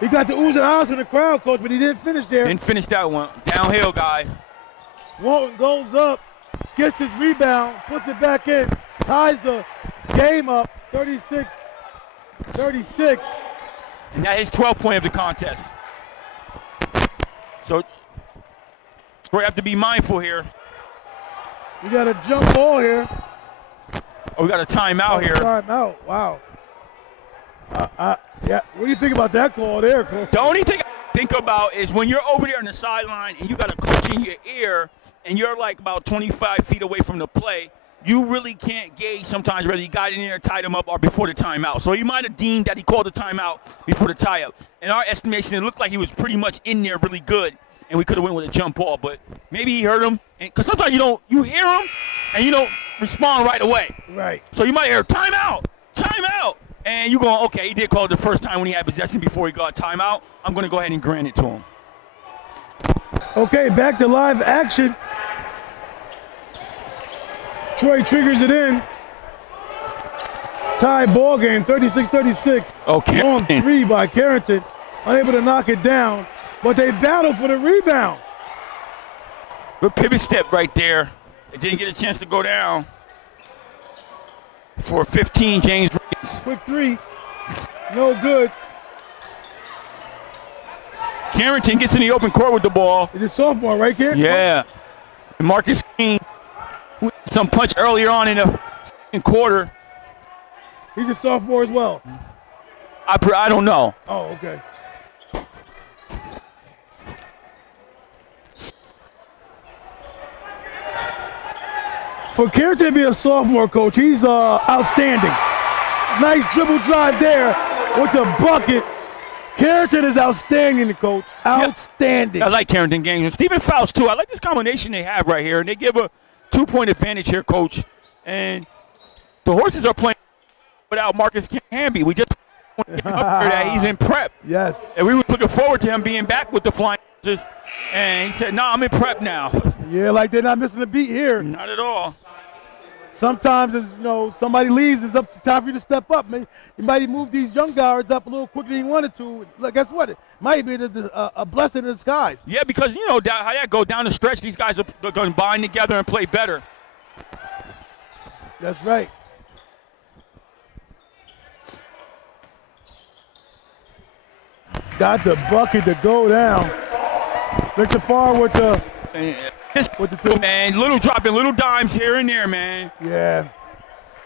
He got the oohs and ahs in the crowd, Coach, but he didn't finish there. Didn't finish that one. Downhill guy. Walton goes up, gets his rebound, puts it back in, ties the game up, 36-36. And that his 12th point of the contest. So we have to be mindful here. We got a jump ball here. Oh, we got a timeout here. Timeout, wow. Yeah, what do you think about that call there, Coach? The only thing I think about is when you're over there on the sideline and you got a coach in your ear and you're like about 25 feet away from the play, you really can't gauge sometimes whether he got in there, tied him up, or before the timeout. So he might have deemed that he called the timeout before the tie-up. In our estimation, it looked like he was pretty much in there really good, and we could have went with a jump ball. But maybe he heard him, because sometimes you hear him and you don't respond right away. Right. So you might hear timeout, and you go, okay, he did call it the first time when he had possession before he got timeout. I'm going to go ahead and grant it to him. Okay, back to live action. Troy triggers it in. Tie ball game, 36-36. Okay. Long three by Carrington. Unable to knock it down, but they battle for the rebound. Good pivot step right there. It didn't get a chance to go down. For 15, James Reeves. Quick three. No good. Carrington gets in the open court with the ball. He's a sophomore, right, Carrington? Yeah. And Marcus King, who had some punch earlier on in the second quarter. He's a sophomore as well. I don't know. Oh, okay. For Carrington to be a sophomore, Coach, he's outstanding. Nice dribble drive there with the bucket. Carrington is outstanding, Coach. Outstanding. Yeah, I like Carrington games. And Stephen Faust, too. I like this combination they have right here. And they give a 2-point advantage here, Coach. And the Horses are playing without Marcus Hamby. We just want to get him up here that he's in prep. Yes. And we were looking forward to him being back with the Flying Horses. And he said, no, I'm in prep now. Yeah, like they're not missing a beat here. Not at all. Sometimes, somebody leaves, it's up to time for you to step up. Man, you might move these young guards up a little quicker than you wanted to. Look, guess what? It might be a blessing in disguise. Yeah, because, how that go down the stretch, these guys are going to bind together and play better. That's right. Got the bucket to go down. Victor Farr with the two. Man, little dropping, little dimes here and there, man. Yeah.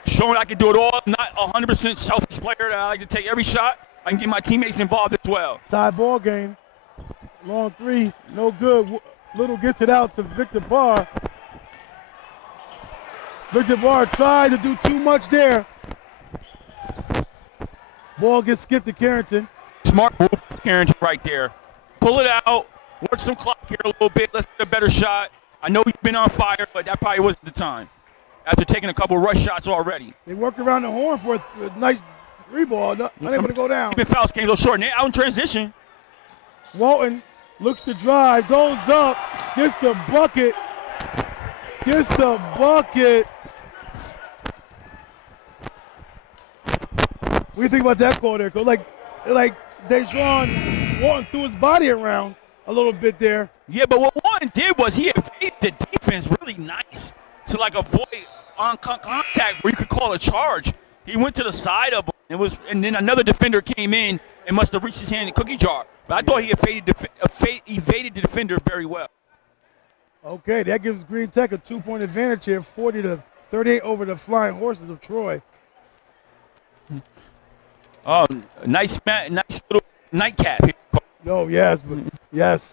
Showing I can do it all. I'm not 100% selfish player. That I like to take every shot. I can get my teammates involved as well. Tie ball game. Long three, no good. Little gets it out to Victor Barr. Victor Barr tried to do too much there. Ball gets skipped to Carrington. Smart move, Carrington right there. Pull it out. Work some clock here a little bit. Let's get a better shot. I know you've been on fire, but that probably wasn't the time. After taking a couple rush shots already. They work around the horn for a nice three ball. Not able to go down. Even fouls came a little short. And they're out in transition. Walton looks to drive, goes up, gets the bucket. Gets the bucket. What do you think about that call there, Coach? Like Deshaun Walton threw his body around a little bit there. Yeah, but what Walton did was he evaded the defense really nice to avoid on contact where you could call a charge. He went to the side of him, and then another defender came in and must have reached his hand in the cookie jar. But I thought he evaded the defender very well. Okay, that gives Green Tech a 2-point advantage here, 40-38 over the Flying Horses of Troy. Oh, nice little nightcap here. Oh, yes, yes.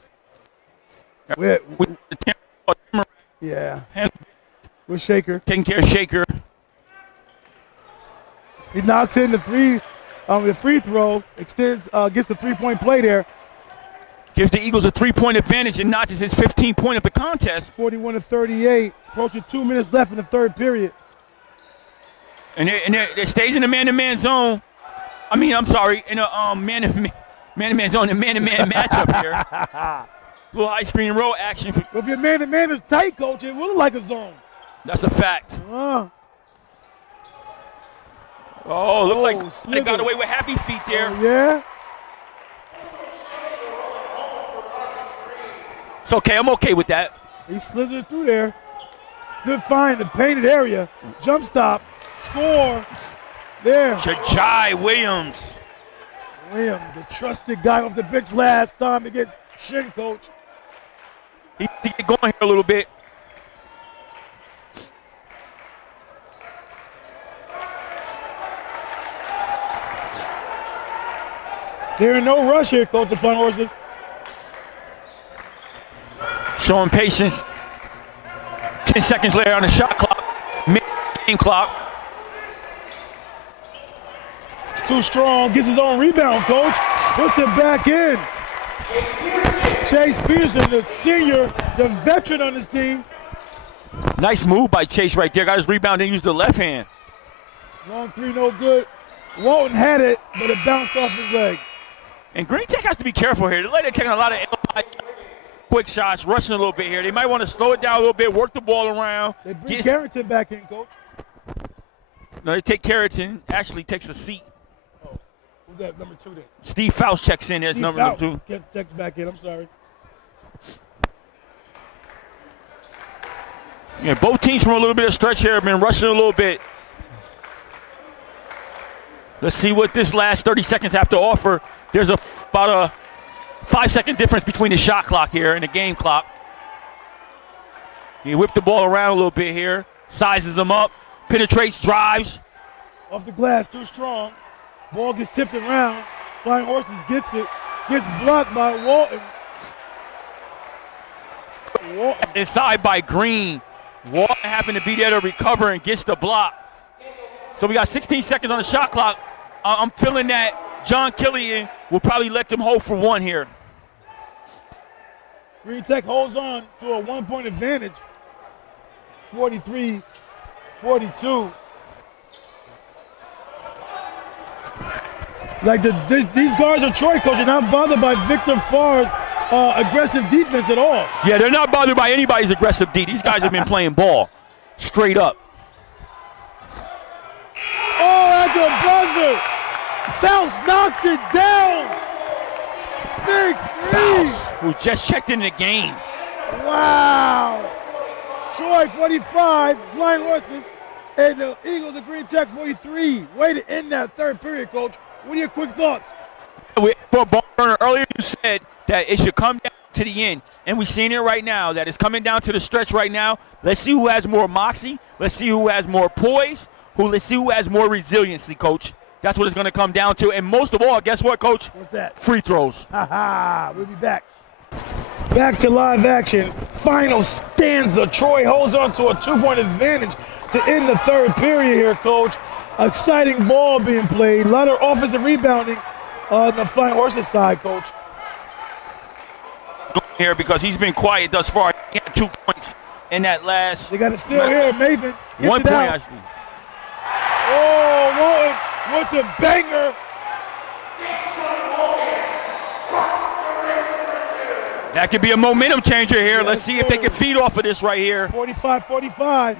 Yeah. With Shaker. Taking care of Shaker. He knocks in the free throw, extends, gets the 3-point play there. Gives the Eagles a 3-point advantage and notches his 15th point of the contest. 41-38, approaching 2 minutes left in the third period. And they're staying in the man-to-man zone. I'm sorry, in a man-to-man zone, a man-to-man matchup here. Little high screen and roll action. Well, if your man-to-man is tight, Coach, it will look like a zone. That's a fact. Looked like they got away with happy feet there. Oh, yeah? It's okay. I'm okay with that. He slithered through there. Good find, the painted area. Jump stop. Score. There. Jajai Williams. Williams, the trusted guy off the bench last time against Shin, coach. He needs to get going here a little bit. They're in no rush here, coach, the Flying Horses. Showing patience. 10 seconds later on the shot clock. Mid-game clock. Too strong, gets his own rebound, coach. Puts it back in. Chase Peterson, the senior, the veteran on this team. Nice move by Chase right there. Got his rebound and used the left hand. Long three, no good. Walton had it, but it bounced off his leg. And Green Tech has to be careful here. They're taking a lot of quick shots, rushing a little bit here. They might want to slow it down a little bit, work the ball around. They bring Carrington back in, coach. No, they take Carrington. Ashley takes a seat. Oh, who's that, number 2 then? Steve Faust checks in as number 2. Checks back in, I'm sorry. Yeah, both teams from a little bit of stretch here have been rushing a little bit. Let's see what this last 30 seconds have to offer. There's about a 5-second difference between the shot clock here and the game clock. He whipped the ball around a little bit here, sizes them up, penetrates, drives. Off the glass, too strong. Ball gets tipped around. Flying Horses gets it. Gets blocked by Walton. Inside by Green. Walton happened to be there to recover and gets the block. So we got 16 seconds on the shot clock. I'm feeling that John Killian will probably let them hold for one here. Green Tech holds on to a 1-point advantage. 43-42. Like these guards are Troy, coach. They're not bothered by Victor Parr's aggressive defense at all. Yeah, they're not bothered by anybody's aggressive D. These guys have been playing ball straight up. Oh, at the buzzer. Faust knocks it down. Big three. Faust, who just checked in the game. Wow. Troy 45, Flying Horses, and the Eagles of Green Tech 43. Way to end that third period, coach. What are your quick thoughts? For ball burner, earlier you said that it should come down to the end, and we're seeing it right now, that it's coming down to the stretch right now. Let's see who has more moxie. Let's see who has more poise. Let's see who has more resiliency, coach. That's what it's going to come down to. And most of all, guess what, coach? What's that? Free throws. Ha-ha. We'll be back. Back to live action. Final stanza. Troy holds on to a 2-point advantage to end the third period here, coach. Exciting ball being played. A lot of offensive rebounding on the Flying Horses side, coach. Here because he's been quiet thus far. He had 2 points in that last. They got it still here. Maven. 1 point, actually. Oh, Walton with the banger. That could be a momentum changer here. Let's see if they can feed off of this right here. 45-45.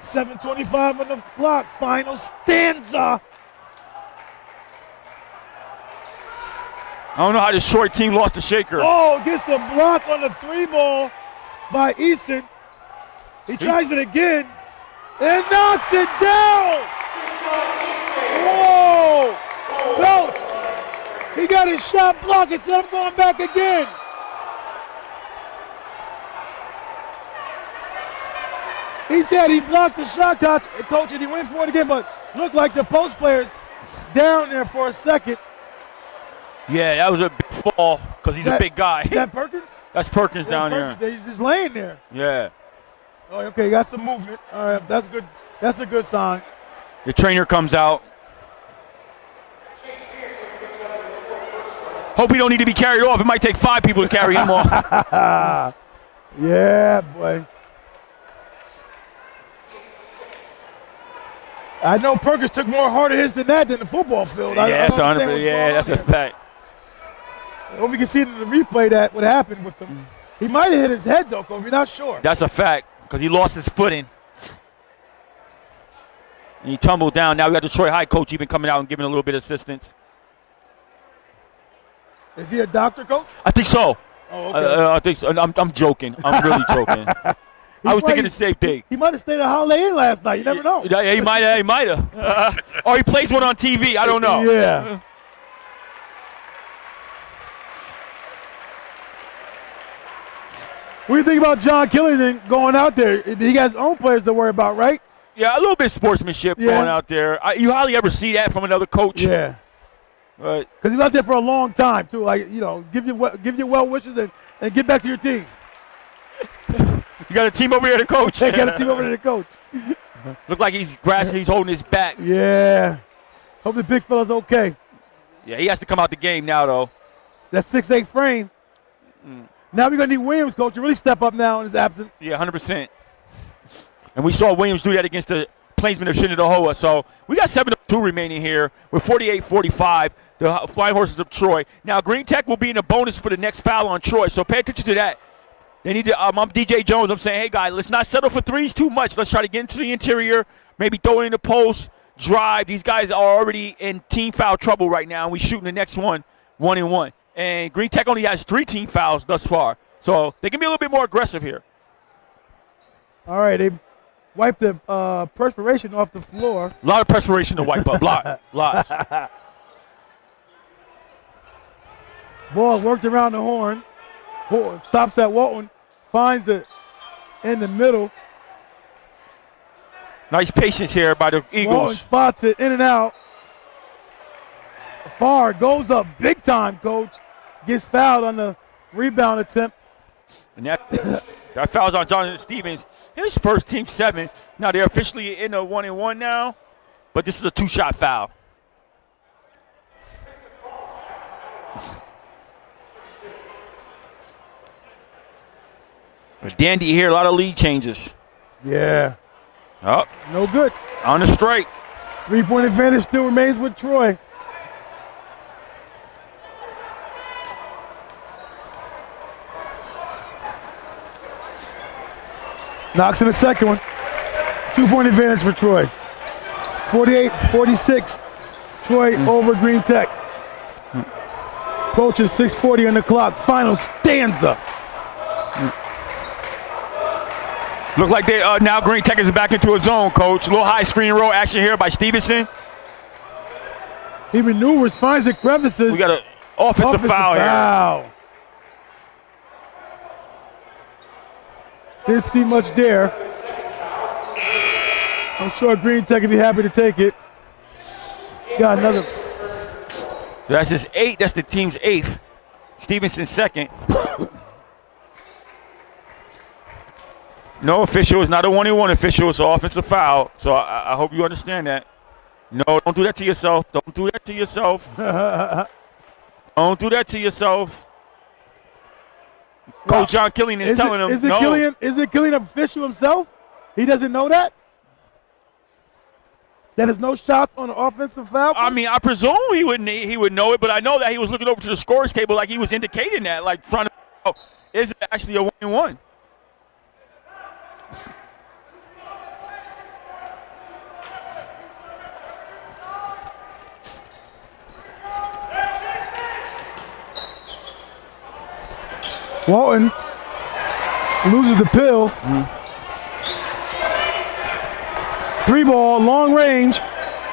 7:25 on the clock. Final stanza. I don't know how this short team lost to Shaker. Oh, gets the block on the 3-ball by Eason. He tries it again and knocks it down. Whoa! Coach, he got his shot blocked and said, I'm going back again. He said he blocked the shot, coach, and he went for it again, but looked like the post players down there for a second. Yeah, that was a big fall because he's a big guy. Is that Perkins? That's Perkins down Perkins there. He's just laying there. Yeah. Oh, okay, got some movement. All right, that's good. That's a good sign. The trainer comes out. Hope he don't need to be carried off. It might take 5 people to carry him off. Yeah, boy. I know Perkins took more harder hits than that than the football field. Yeah, that's 100%. Yeah, that's a fact. I hope you can see in the replay that what happened with him. He might have hit his head, though, Kobe. You're not sure. That's a fact because he lost his footing. And he tumbled down. Now we got the Troy High coach even coming out and giving a little bit of assistance. Is he a doctor, coach? I think so. Oh, okay. I think so. I'm joking. I'm really joking. I was thinking the same thing. He might have stayed at Holiday Inn last night. You never know. Yeah, he might have. Or he plays one on TV. I don't know. Yeah. What do you think about John Killian going out there? He got his own players to worry about, right? Yeah, a little bit of sportsmanship going out there. You hardly ever see that from another coach. Yeah. Right. Because he's out there for a long time, too. Like, you know, give you well wishes and get back to your teams. You got a team over here to coach. They got a team over there to coach. Look like he's holding his back. Yeah. Hope the big fella's okay. Yeah, he has to come out the game now, though. That 6'8" frame. Now we're going to need Williams, coach, to really step up now in his absence. Yeah, 100%. And we saw Williams do that against the Plainsmen of Shenandoah. So we got 7-2 remaining here with 48-45, the Flying Horses of Troy. Now, Green Tech will be in a bonus for the next foul on Troy, so pay attention to that. They need to, I'm DJ Jones. I'm saying, hey, guys, let's not settle for threes too much. Let's try to get into the interior, maybe throw it in the post, drive. These guys are already in team foul trouble right now, and we shooting the next one, 1-and-1. And Green Tech only has 3 team fouls thus far. So they can be a little bit more aggressive here. All right, they wiped the perspiration off the floor. A lot of perspiration to wipe up. Lots. Ball worked around the horn. Stops at Walton. Finds it in the middle. Nice patience here by the Eagles. Walton spots it in and out. Far goes up big time, coach. Gets fouled on the rebound attempt. And that foul's on Jonathan Stevens. His first team 7. Now they're officially in a 1-and-1 now, but this is a 2-shot foul. Dandy here, a lot of lead changes. Yeah. Oh. No good. On the straight. 3-point advantage still remains with Troy. Knocks in the second one. 2-point advantage for Troy. 48-46. Troy over Green Tech. Approaching 6:40 on the clock. Final stanza. Look like they now Green Tech is back into a zone, coach. A little high screen roll action here by Stevenson. He maneuvers, finds the crevices. We got an offensive foul here. Didn't see much there. I'm sure Green Tech would be happy to take it. Got another. That's his 8th. That's the team's 8th. Stevenson 2nd. No official. It's not a 1-and-1 official. It's an offensive foul. So I hope you understand that. No, don't do that to yourself. Don't do that to yourself. Don't do that to yourself. Coach John Killian is telling him no. Is it Killian official himself? He doesn't know that? That is no shots on the offensive foul? I mean, I presume he would know it, but I know that he was looking over to the scores table like he was indicating that, like front of is it actually a 1-and-1? Walton loses the pill. 3-ball, long range.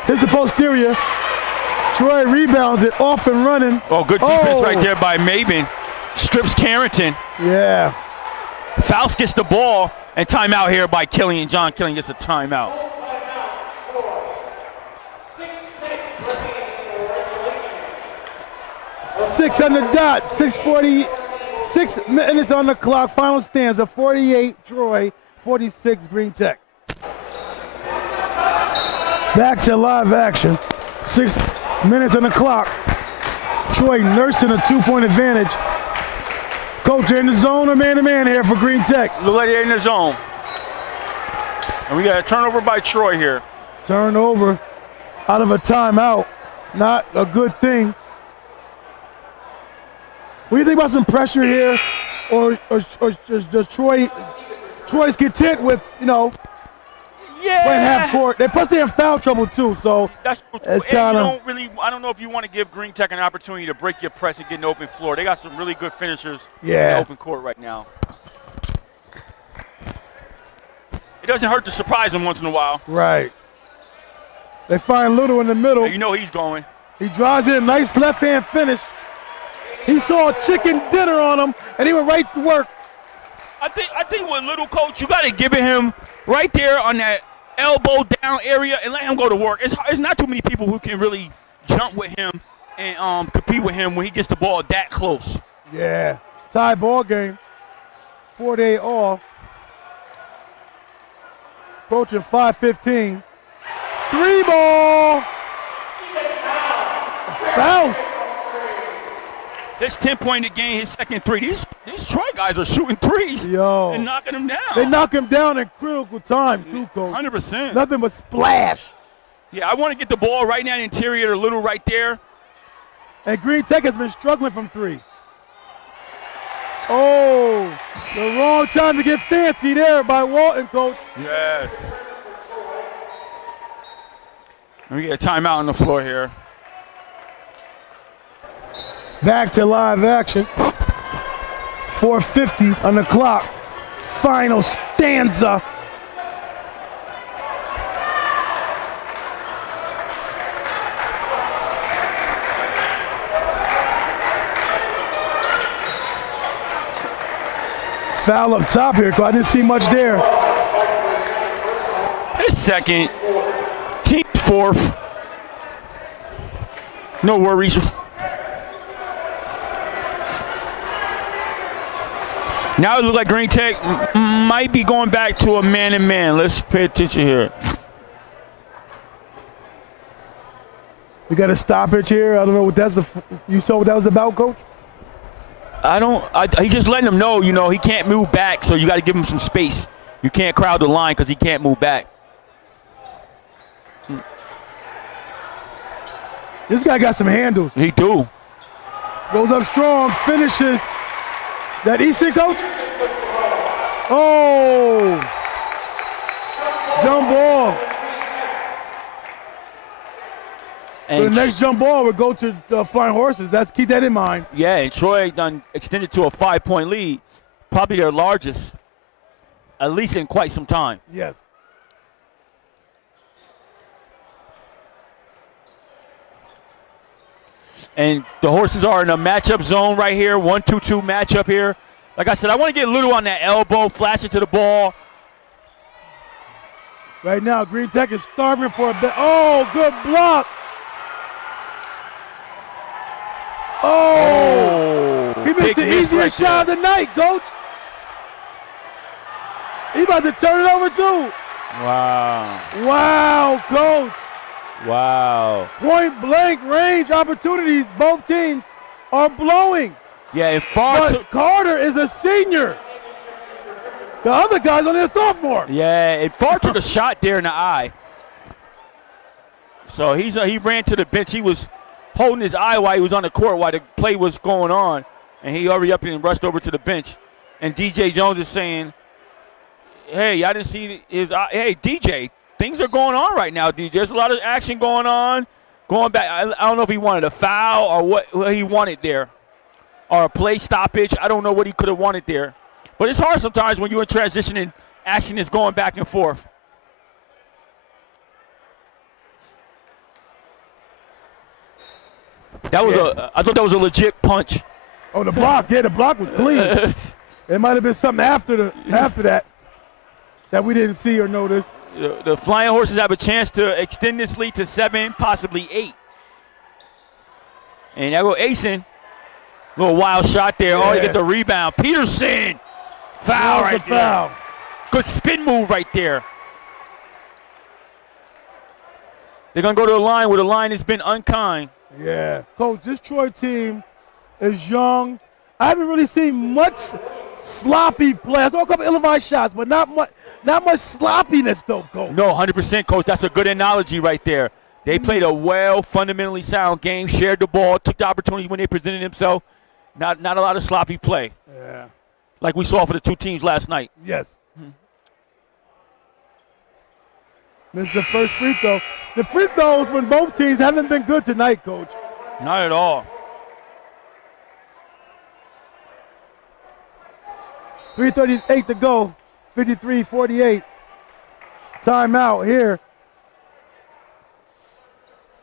Hits the posterior. Troy rebounds it, off and running. Oh, good defense right there by Maben. Strips Carrington. Yeah. Faust gets the ball, and timeout here by Killian. John Killian gets a timeout. Six on the dot, 6:40. 6 minutes on the clock. Final stanza, 48 Troy, 46 Green Tech. Back to live action. 6 minutes on the clock. Troy nursing a 2-point advantage. Coach, they're in the zone or man-to-man here for Green Tech? Look like they're in the zone. And we got a turnover by Troy here. Turnover out of a timeout. Not a good thing. What do you think about some pressure here, or does Troy's content with, Yeah. playing half court. Plus they're in foul trouble too, so that's it's kind of. I don't know if you want to give Green Tech an opportunity to break your press and get an open floor. They got some really good finishers in the open court right now. It doesn't hurt to surprise them once in a while. Right. They find Little in the middle. You know he's going. He drives in, nice left-hand finish. He saw a chicken dinner on him, and he went right to work. I think with Little, coach, you got to give it him right there on that elbow down area and let him go to work. It's not too many people who can really jump with him and compete with him when he gets the ball that close. Yeah. Tie ball game. 4-8 all. Approaching 5:15. 3 ball. Fouls. His 10-point a game, his second three. These Troy guys are shooting threes and knocking them down. They knock him down in critical times too, Coach. 100%. Nothing but splash. Yeah, I want to get the ball right now in the interior, a little right there. And Green Tech has been struggling from 3. Oh, the wrong time to get fancy there by Walton, Coach. Yes. Let me get a timeout on the floor here. Back to live action. 4:50 on the clock. Final stanza. Foul up top here, I didn't see much there. His second, team fourth. No worries. Now it looks like Green Tech might be going back to a man-and-man. Let's pay attention here. You got a stoppage here. I don't know what you saw what that was about, Coach? He's just letting them know, he can't move back, so you got to give him some space. You can't crowd the line because he can't move back. This guy got some handles. He do. Goes up strong, finishes. That Easton, Coach? Oh! Jump ball. And so the next jump ball would go to Flying Horses. Keep that in mind. Yeah, and Troy done extended to a 5-point lead. Probably their largest, at least in quite some time. Yes. And the Horses are in a matchup zone right here, 1-2-2 matchup here. Like I said, I want to get Little on that elbow, flash it to the ball. Right now, Green Tech is starving for a bit. Oh, good block. Oh, he missed the easiest shot of the night, Coach. He about to turn it over too. Wow. Wow, Coach. Wow. Point blank range opportunities. Both teams are blowing. Yeah, and Carter is a senior. The other guy's only a sophomore. Yeah, and Farr took a shot there in the eye. So he ran to the bench. He was holding his eye while he was on the court while the play was going on. And he hurried up and rushed over to the bench. And DJ Jones is saying, hey, I didn't see his eye. Hey, DJ, things are going on right now, DJ. There's a lot of action going on. Going back, I don't know if he wanted a foul or what he wanted there. Or a play stoppage. I don't know what he could have wanted there. But it's hard sometimes when you're in transition and action is going back and forth. That was I thought that was a legit punch. Oh, the block. Yeah, the block was clean. It might have been something after that we didn't see or notice. The Flying Horses have a chance to extend this lead to 7, possibly 8. And there go Asen. Little wild shot there. Yeah. Oh, you get the rebound. Peterson. Foul right there. Foul. Good spin move right there. They're going to go to the line where the line has been unkind. Yeah. Coach, this Troy team is young. I haven't really seen much sloppy play. I saw a couple ill-advised shots, but not much sloppiness, though, Coach. No, 100%, Coach. That's a good analogy right there. They played a fundamentally sound game, shared the ball, took the opportunity when they presented themselves. Not a lot of sloppy play. Yeah. Like we saw for the two teams last night. Yes. Missed the first free throw. The free throws from both teams haven't been good tonight, Coach. Not at all. 3:38 to go. 53-48. Timeout here.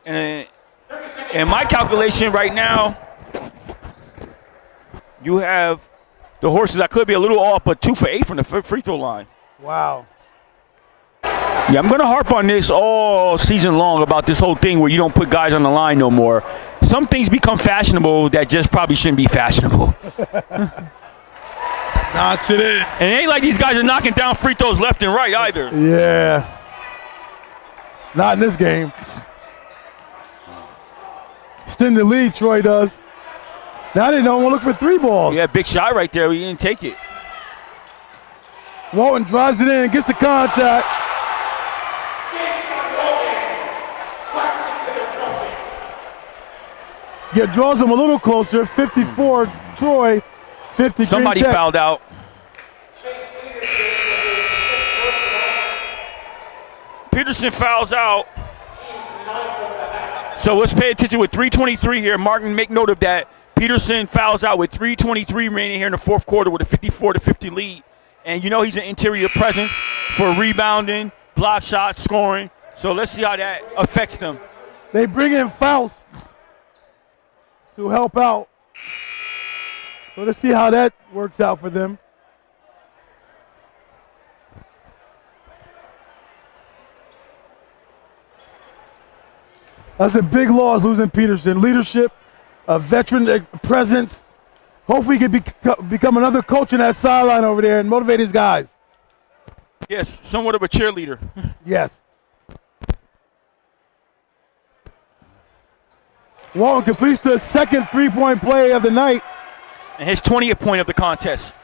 And in my calculation right now, you have the horses. I could be a little off, but 2 for 8 from the free throw line. Wow. Yeah, I'm going to harp on this all season long about this whole thing where you don't put guys on the line no more. Some things become fashionable that just probably shouldn't be fashionable. Knocks it in. And it ain't like these guys are knocking down free throws left and right either. Yeah. Not in this game. Extend the lead, Troy does. Now they don't want to look for 3 balls. Yeah, big shot right there. We didn't take it. Walton drives it in, gets the contact. Yeah, draws them a little closer. 54, Troy. 53. Somebody fouled out. Peterson fouls out. So let's pay attention with 3:23 here. Martin, make note of that. Peterson fouls out with 3:23 remaining here in the fourth quarter with a 54-50 lead. And you know he's an interior presence for rebounding, block shots, scoring. So let's see how that affects them. They bring in Faust to help out. So let's see how that works out for them. That's a big loss, losing Peterson. Leadership, a veteran presence. Hopefully he can become another coach in that sideline over there and motivate his guys. Yes, somewhat of a cheerleader. Yes. Walton completes the second three-point play of the night. And his 20th point of the contest.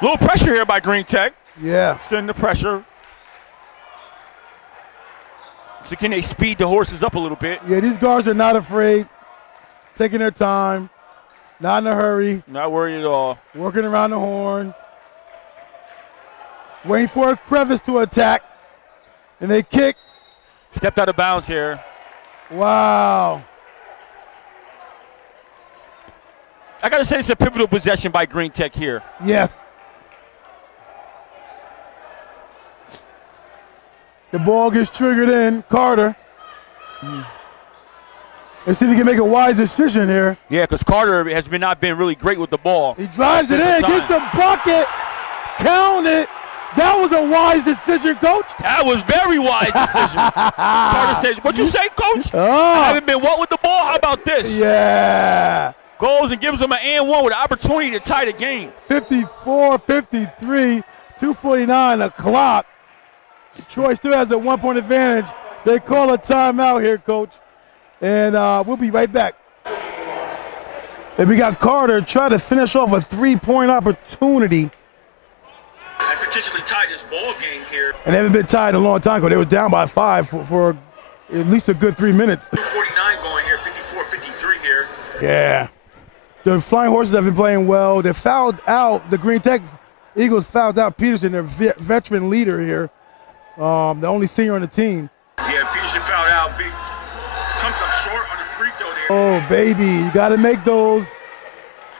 A little pressure here by Green Tech. Yeah. Sending the pressure. So can they speed the horses up a little bit? Yeah, these guards are not afraid. Taking their time. Not in a hurry. Not worried at all. Working around the horn. Waiting for a crevice to attack. And they kick. Stepped out of bounds here. Wow. I got to say it's a pivotal possession by Green Tech here. Yes. The ball gets triggered in. Carter. Let's see if he can make a wise decision here. Yeah, because Carter has not been really great with the ball. He drives it in, gets the bucket. Count it. That was a wise decision, Coach. That was very wise decision. Carter says, "What you say, Coach? I haven't been what with the ball? How about this?" Yeah. Goes and gives them an and one with an opportunity to tie the game. 54-53, 2:49 the clock. Troy still has a 1-point advantage. They call a timeout here, Coach. And we'll be right back. And we got Carter trying to finish off a 3-point opportunity. And potentially tie this ball game here. And they haven't been tied in a long time ago. They were down by 5 for at least a good 3 minutes. 2:49 going here, 54-53 here. Yeah. The Flying Horses have been playing well. They fouled out, the Green Tech Eagles fouled out Peterson, their veteran leader here. The only senior on the team. Yeah, Peterson fouled out. Big comes up short on his free throw there. Oh, baby, you got to make those.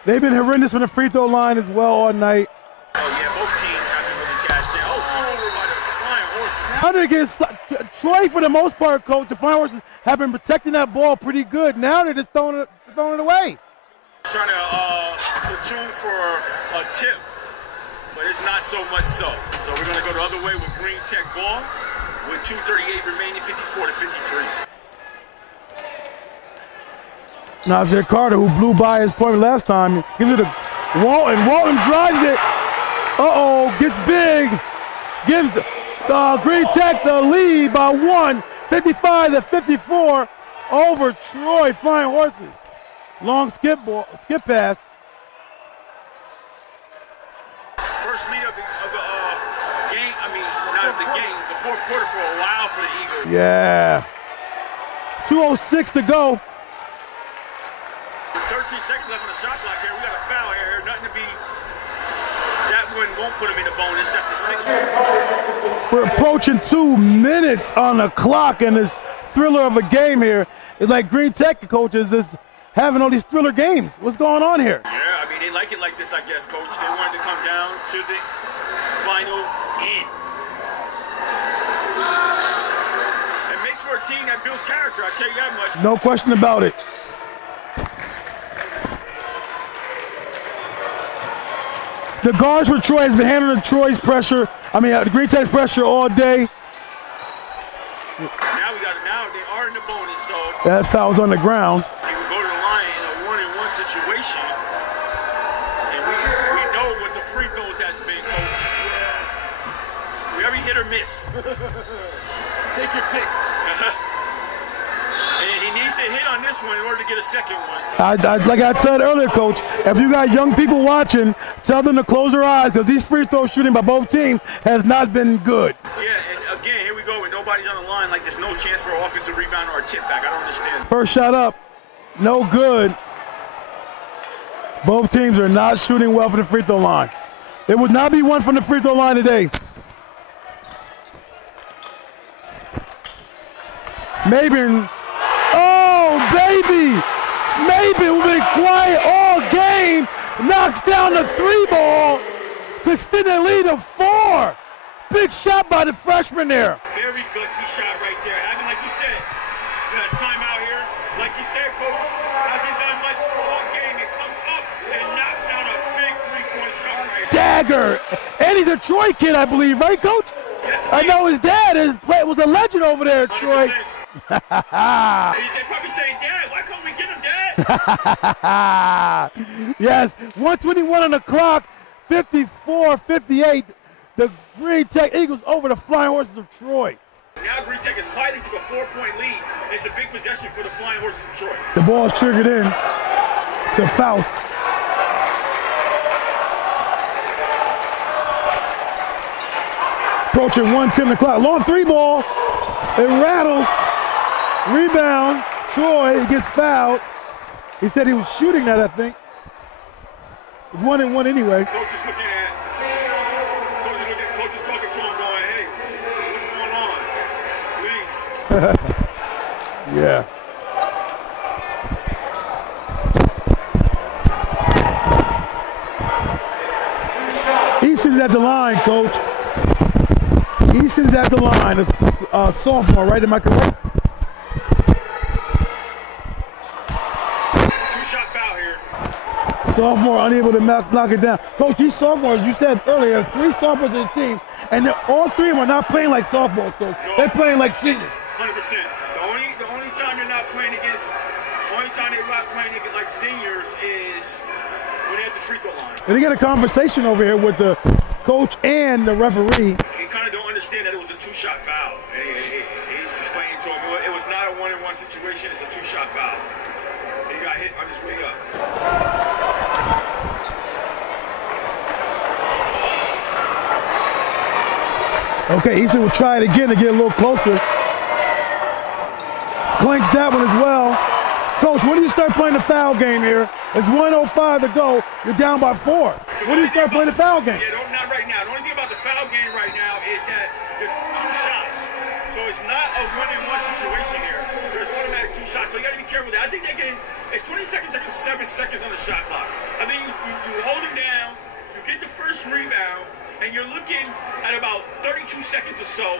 They've been horrendous from the free throw line as well all night. Oh, yeah, both teams haven't really cashed in. Oh, turnover by the Flying Horses. How did it get Troy, for the most part, Coach, the Flying Horses have been protecting that ball pretty good. Now they're just throwing it away. Trying to platoon for a tip, but it's not so much so. So we're going to go the other way with Green Tech ball with 2:38 remaining, 54-53. Now it's Carter, who blew by his point last time. Gives it to Walton. Walton drives it. Uh-oh, gets big. Gives the Green Tech the lead by 1, 55-54 over Troy Flying Horses. Long skip pass. First lead of the game, not of the game, the fourth quarter for a while for the Eagles. Yeah. 2:06 to go. 13 seconds left on the shot clock here. We got a foul here. Nothing to be that one won't put him in the bonus. That's the sixth. We're approaching 2 minutes on the clock in this thriller of a game here. It's like Green Tech coaches is having all these thriller games. What's going on here? Yeah, I mean, they like it like this, I guess, Coach. They wanted to come down to the final end. It makes for a team that builds character, I'll tell you that much. No question about it. The guards for Troy has been handling Troy's pressure. I mean, the Green Tech's pressure all day. Now they are in the bonus, so. That foul's on the ground. They would go to the line in a 1-on-1 situation. And we know what the free throws has been, Coach. Very hit or miss. Take your pick. And he needs to hit on this one in order to get a second one. Like I said earlier, Coach, if you got young people watching, tell them to close their eyes because these free throw shooting by both teams has not been good. Yeah, and again, here we go. When nobody's on the line, like there's no chance for an offensive rebound or a tip back. I don't understand. First shot up, no good. Both teams are not shooting well from the free throw line. There would not be one from the free throw line today. Mabin. Oh, baby! Mabin, who's been quiet all game, knocks down the 3 ball to extend the lead to 4. Big shot by the freshman there. Very gutsy shot right there. I mean, like you said, timeout here. Like you said, Coach, hasn't done much all game. It comes up and knocks down a big 3-point shot right there. Dagger. And he's a Troy kid, I believe, right, Coach? Yes, I know his dad was a legend over there at Troy. They're probably saying, Dad, why can't we get him, Dad? Yes, 1:21 on the clock, 54-58. The Green Tech Eagles over the Flying Horses of Troy. Now Green Tech is quietly took a 4-point lead. It's a big possession for the Flying Horses of Troy. The ball is triggered in to Faust. Approaching 1:10 on the clock. Long 3 ball. It rattles. Rebound. Troy gets fouled. He said he was shooting that, I think. It's 1-1 anyway. Coach is looking at. Coach is talking to him, going, "Hey, what's going on? Please." Yeah. Easton's at the line, Coach. Easton's at the line. A sophomore, right? Am I correct? 2-shot foul here. Sophomore unable to knock it down. Coach, these sophomores, you said earlier, 3 sophomores in the team, and all 3 of them are not playing like sophomores, Coach. No, they're playing like seniors. 100%. The only time they're not playing against, like seniors is when they're at the free throw line. And they get a conversation over here with the coach and the referee. He kind of don't understand that it was a 2-shot foul. He's explaining to him it was not a 1-on-1 situation. It's a 2-shot foul. And he got hit on his way up. Okay, Easton will try it again to get a little closer. Clanks that one as well. Coach, when do you start playing the foul game here? It's 1:05 to go. You're down by 4. When do you start playing the foul game? Yeah, not right now. The only thing about the foul game right now is that there's 2 shots. So it's not a 1-on-1 situation here. There's automatic 2 shots. So you got to be careful with that. I think they're getting, it's 20 seconds, 7 seconds on the shot clock. I think you hold them down, you get the first rebound, and you're looking at about 32 seconds or so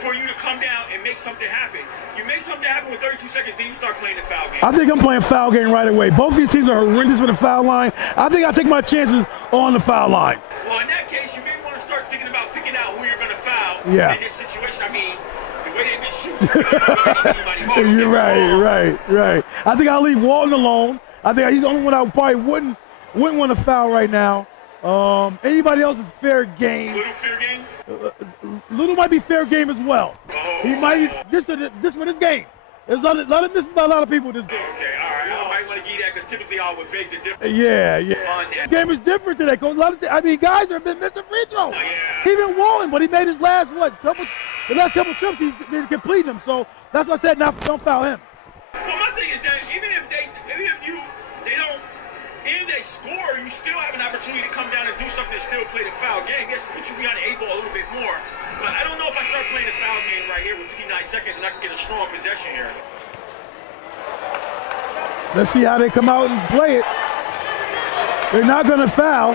for you to come down and make something happen. You make something happen with 32 seconds, then you start playing the foul game. I think I'm playing foul game right away. Both these teams are horrendous with the foul line. I think I'll take my chances on the foul line. Well, in that case, you may want to start thinking about picking out who you're going to foul in this situation. I mean, the way they've been shooting. You're right. I think I'll leave Walton alone. I think he's the only one I probably wouldn't want to foul right now. Anybody else is fair game. Little fair game? Little might be fair game as well. Oh. He might this for this game. There's a lot of misses by a lot of people in this game. Okay, all right. I might want to give that because typically I would beg the difference. Yeah. This game is different today. Guys have been missing free throws. Yeah. Even Walton, but he made his last the last couple trips he's been completing them. So that's why I said don't foul him. Well, my thing is that even if they don't end they score, you still have an opportunity to come down and do something and still play the foul game. I guess put you behind the 8 ball a little bit more. But I don't know if I start playing the foul game right here with 59 seconds and I can get a strong possession here. Let's see how they come out and play it. They're not going to foul.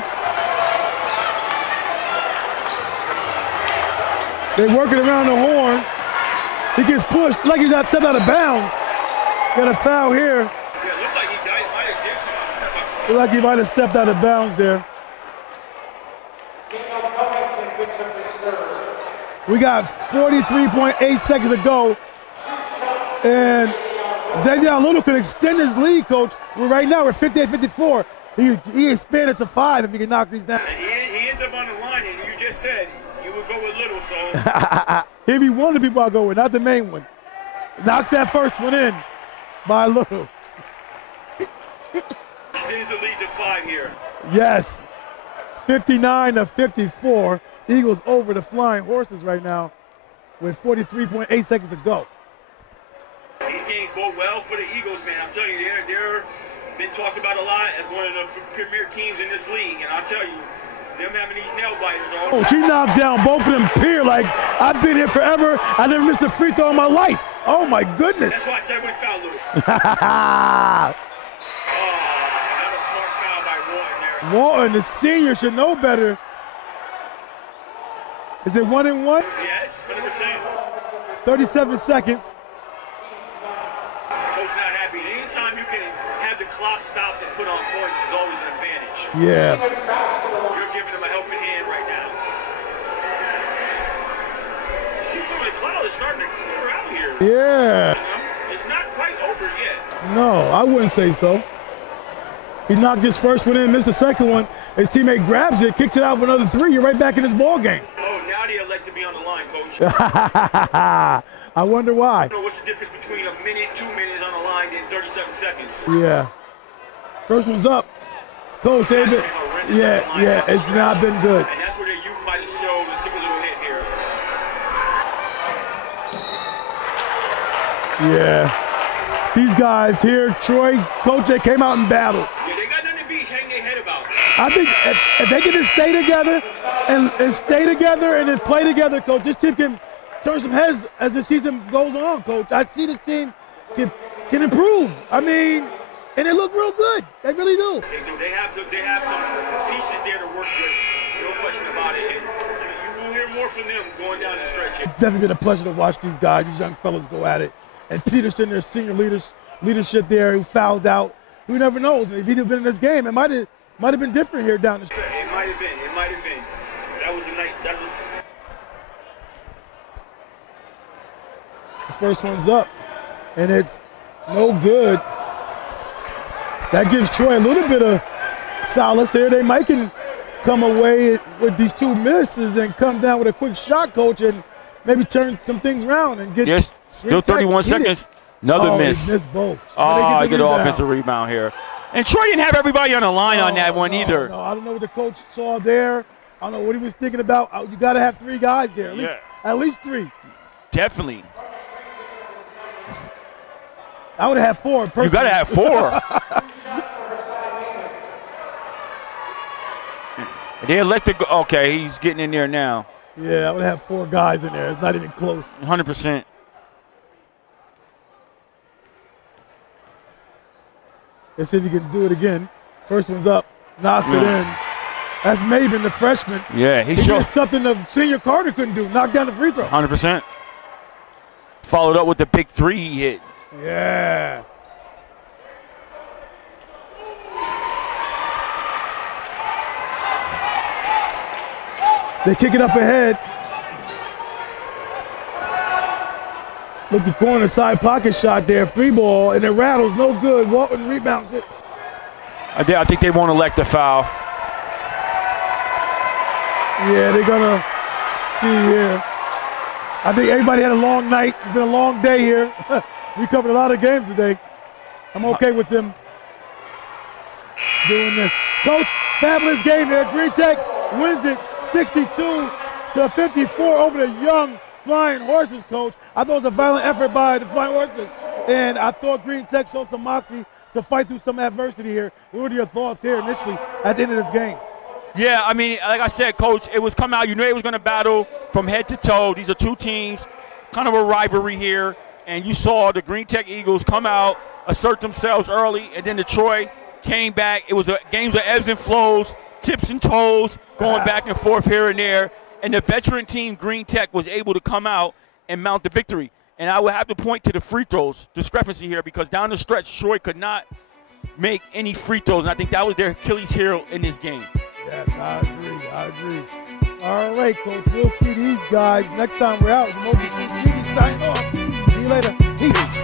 They're working around the horn. He gets pushed like he's stepped out of bounds. Got a foul here. Yeah, it looked like he might have did come out. Looked like he might have stepped out of bounds there. We got 43.8 seconds to go. And Xavier Little could extend his lead, Coach. Right now we're 58-54. He expanded to 5 if he can knock these down. And he ends up on the line, and you just said you would go with Little, so. He'd be one of the people I go with, not the main one. Knocks that first one in by Little. Extends the lead to 5 here. Yes, 59-54. Eagles over the Flying Horses right now with 43.8 seconds to go. These games bode well for the Eagles, man. I'm telling you, they're been talked about a lot as one of the premier teams in this league, and I'll tell you, them having these nail biters all Oh, she knocked down both of them peer like I've been here forever. I never missed a free throw in my life. Oh my goodness. That's why I said we foul Lou. Not a smart foul by Walton there. Walton, the senior, should know better. Is it 1-1? Yes, 100%. 37 seconds. Coach not happy. Anytime you can have the clock stopped and put on points is always an advantage. Yeah. You're giving them a helping hand right now. You see some of the cloud is starting to clear out here. Yeah. You know? It's not quite over yet. No, I wouldn't say so. He knocked his first one in, missed the second one. His teammate grabs it, kicks it out for another 3. You're right back in this ball game. Oh, now they elect to be on the line, Coach. I wonder why. I don't know what's the difference between a minute, 2 minutes on the line, and 37 seconds. Yeah. First one's up. Coach, it's not been good. And that's where their youth might have showed and took a little hit here. Yeah. These guys here, Troy, Coach, they came out and battled. Yeah, they got nothing to be hanging their head about. I think if they can just stay together and stay together and then play together, Coach, this team can turn some heads as the season goes on, Coach. I see this team can improve. I mean, and they look real good. They really do. They do. They have some pieces there to work with. No question about it. And you will hear more from them going down the stretch here. It's definitely been a pleasure to watch these guys, these young fellas go at it. And Peterson, their senior leadership there, who fouled out. Who never knows? If he'd have been in this game, it might have been different here down the stretch. It might have been. It might have been. That was a night. The first one's up, and it's no good. That gives Troy a little bit of solace here. They might can come away with these 2 misses and come down with a quick shot, Coach, and maybe turn some things around and get. Yes, still 31 seconds. Another miss. They missed both. Oh, I get an offensive rebound here. And Troy didn't have everybody on the line on that one either. No, I don't know what the coach saw there. I don't know what he was thinking about. You got to have 3 guys there. At least 3. Definitely. I would have had 4. Personally. You got to have 4. They elected. Okay, he's getting in there now. Yeah, I would have 4 guys in there. It's not even close. 100%. Let's see if he can do it again. First one's up, knocks it in. That's Maben, the freshman. Yeah, he showed something the senior Carter couldn't do. Knock down the free throw. 100%. Followed up with the big 3 he hit. Yeah. They kick it up ahead. Look, the corner side pocket shot there, 3 ball, and it rattles, no good. Walton rebounds it. I think they won't elect a foul. Yeah, they're gonna see here. I think everybody had a long night. It's been a long day here. We covered a lot of games today. I'm okay with them doing this. Coach, fabulous game there. Green Tech wins it 62-54 over the young Flying Horses, Coach. I thought it was a violent effort by the Flying Horses, and I thought Green Tech showed some moxie to fight through some adversity here. What are your thoughts here initially at the end of this game? Yeah, I mean, like I said, Coach, it was come out. You knew it was going to battle from head to toe. These are two teams, kind of a rivalry here. And you saw the Green Tech Eagles come out, assert themselves early, and then Detroit came back. It was games of ebbs and flows, tips and toes, going back and forth here and there. And the veteran team, Green Tech, was able to come out and mount the victory. And I would have to point to the free throws discrepancy here, because down the stretch, Troy could not make any free throws. And I think that was their Achilles heel in this game. Yes, I agree. All right, Coach, we'll see these guys next time we're out. Umoja signing off. See you later. Peace.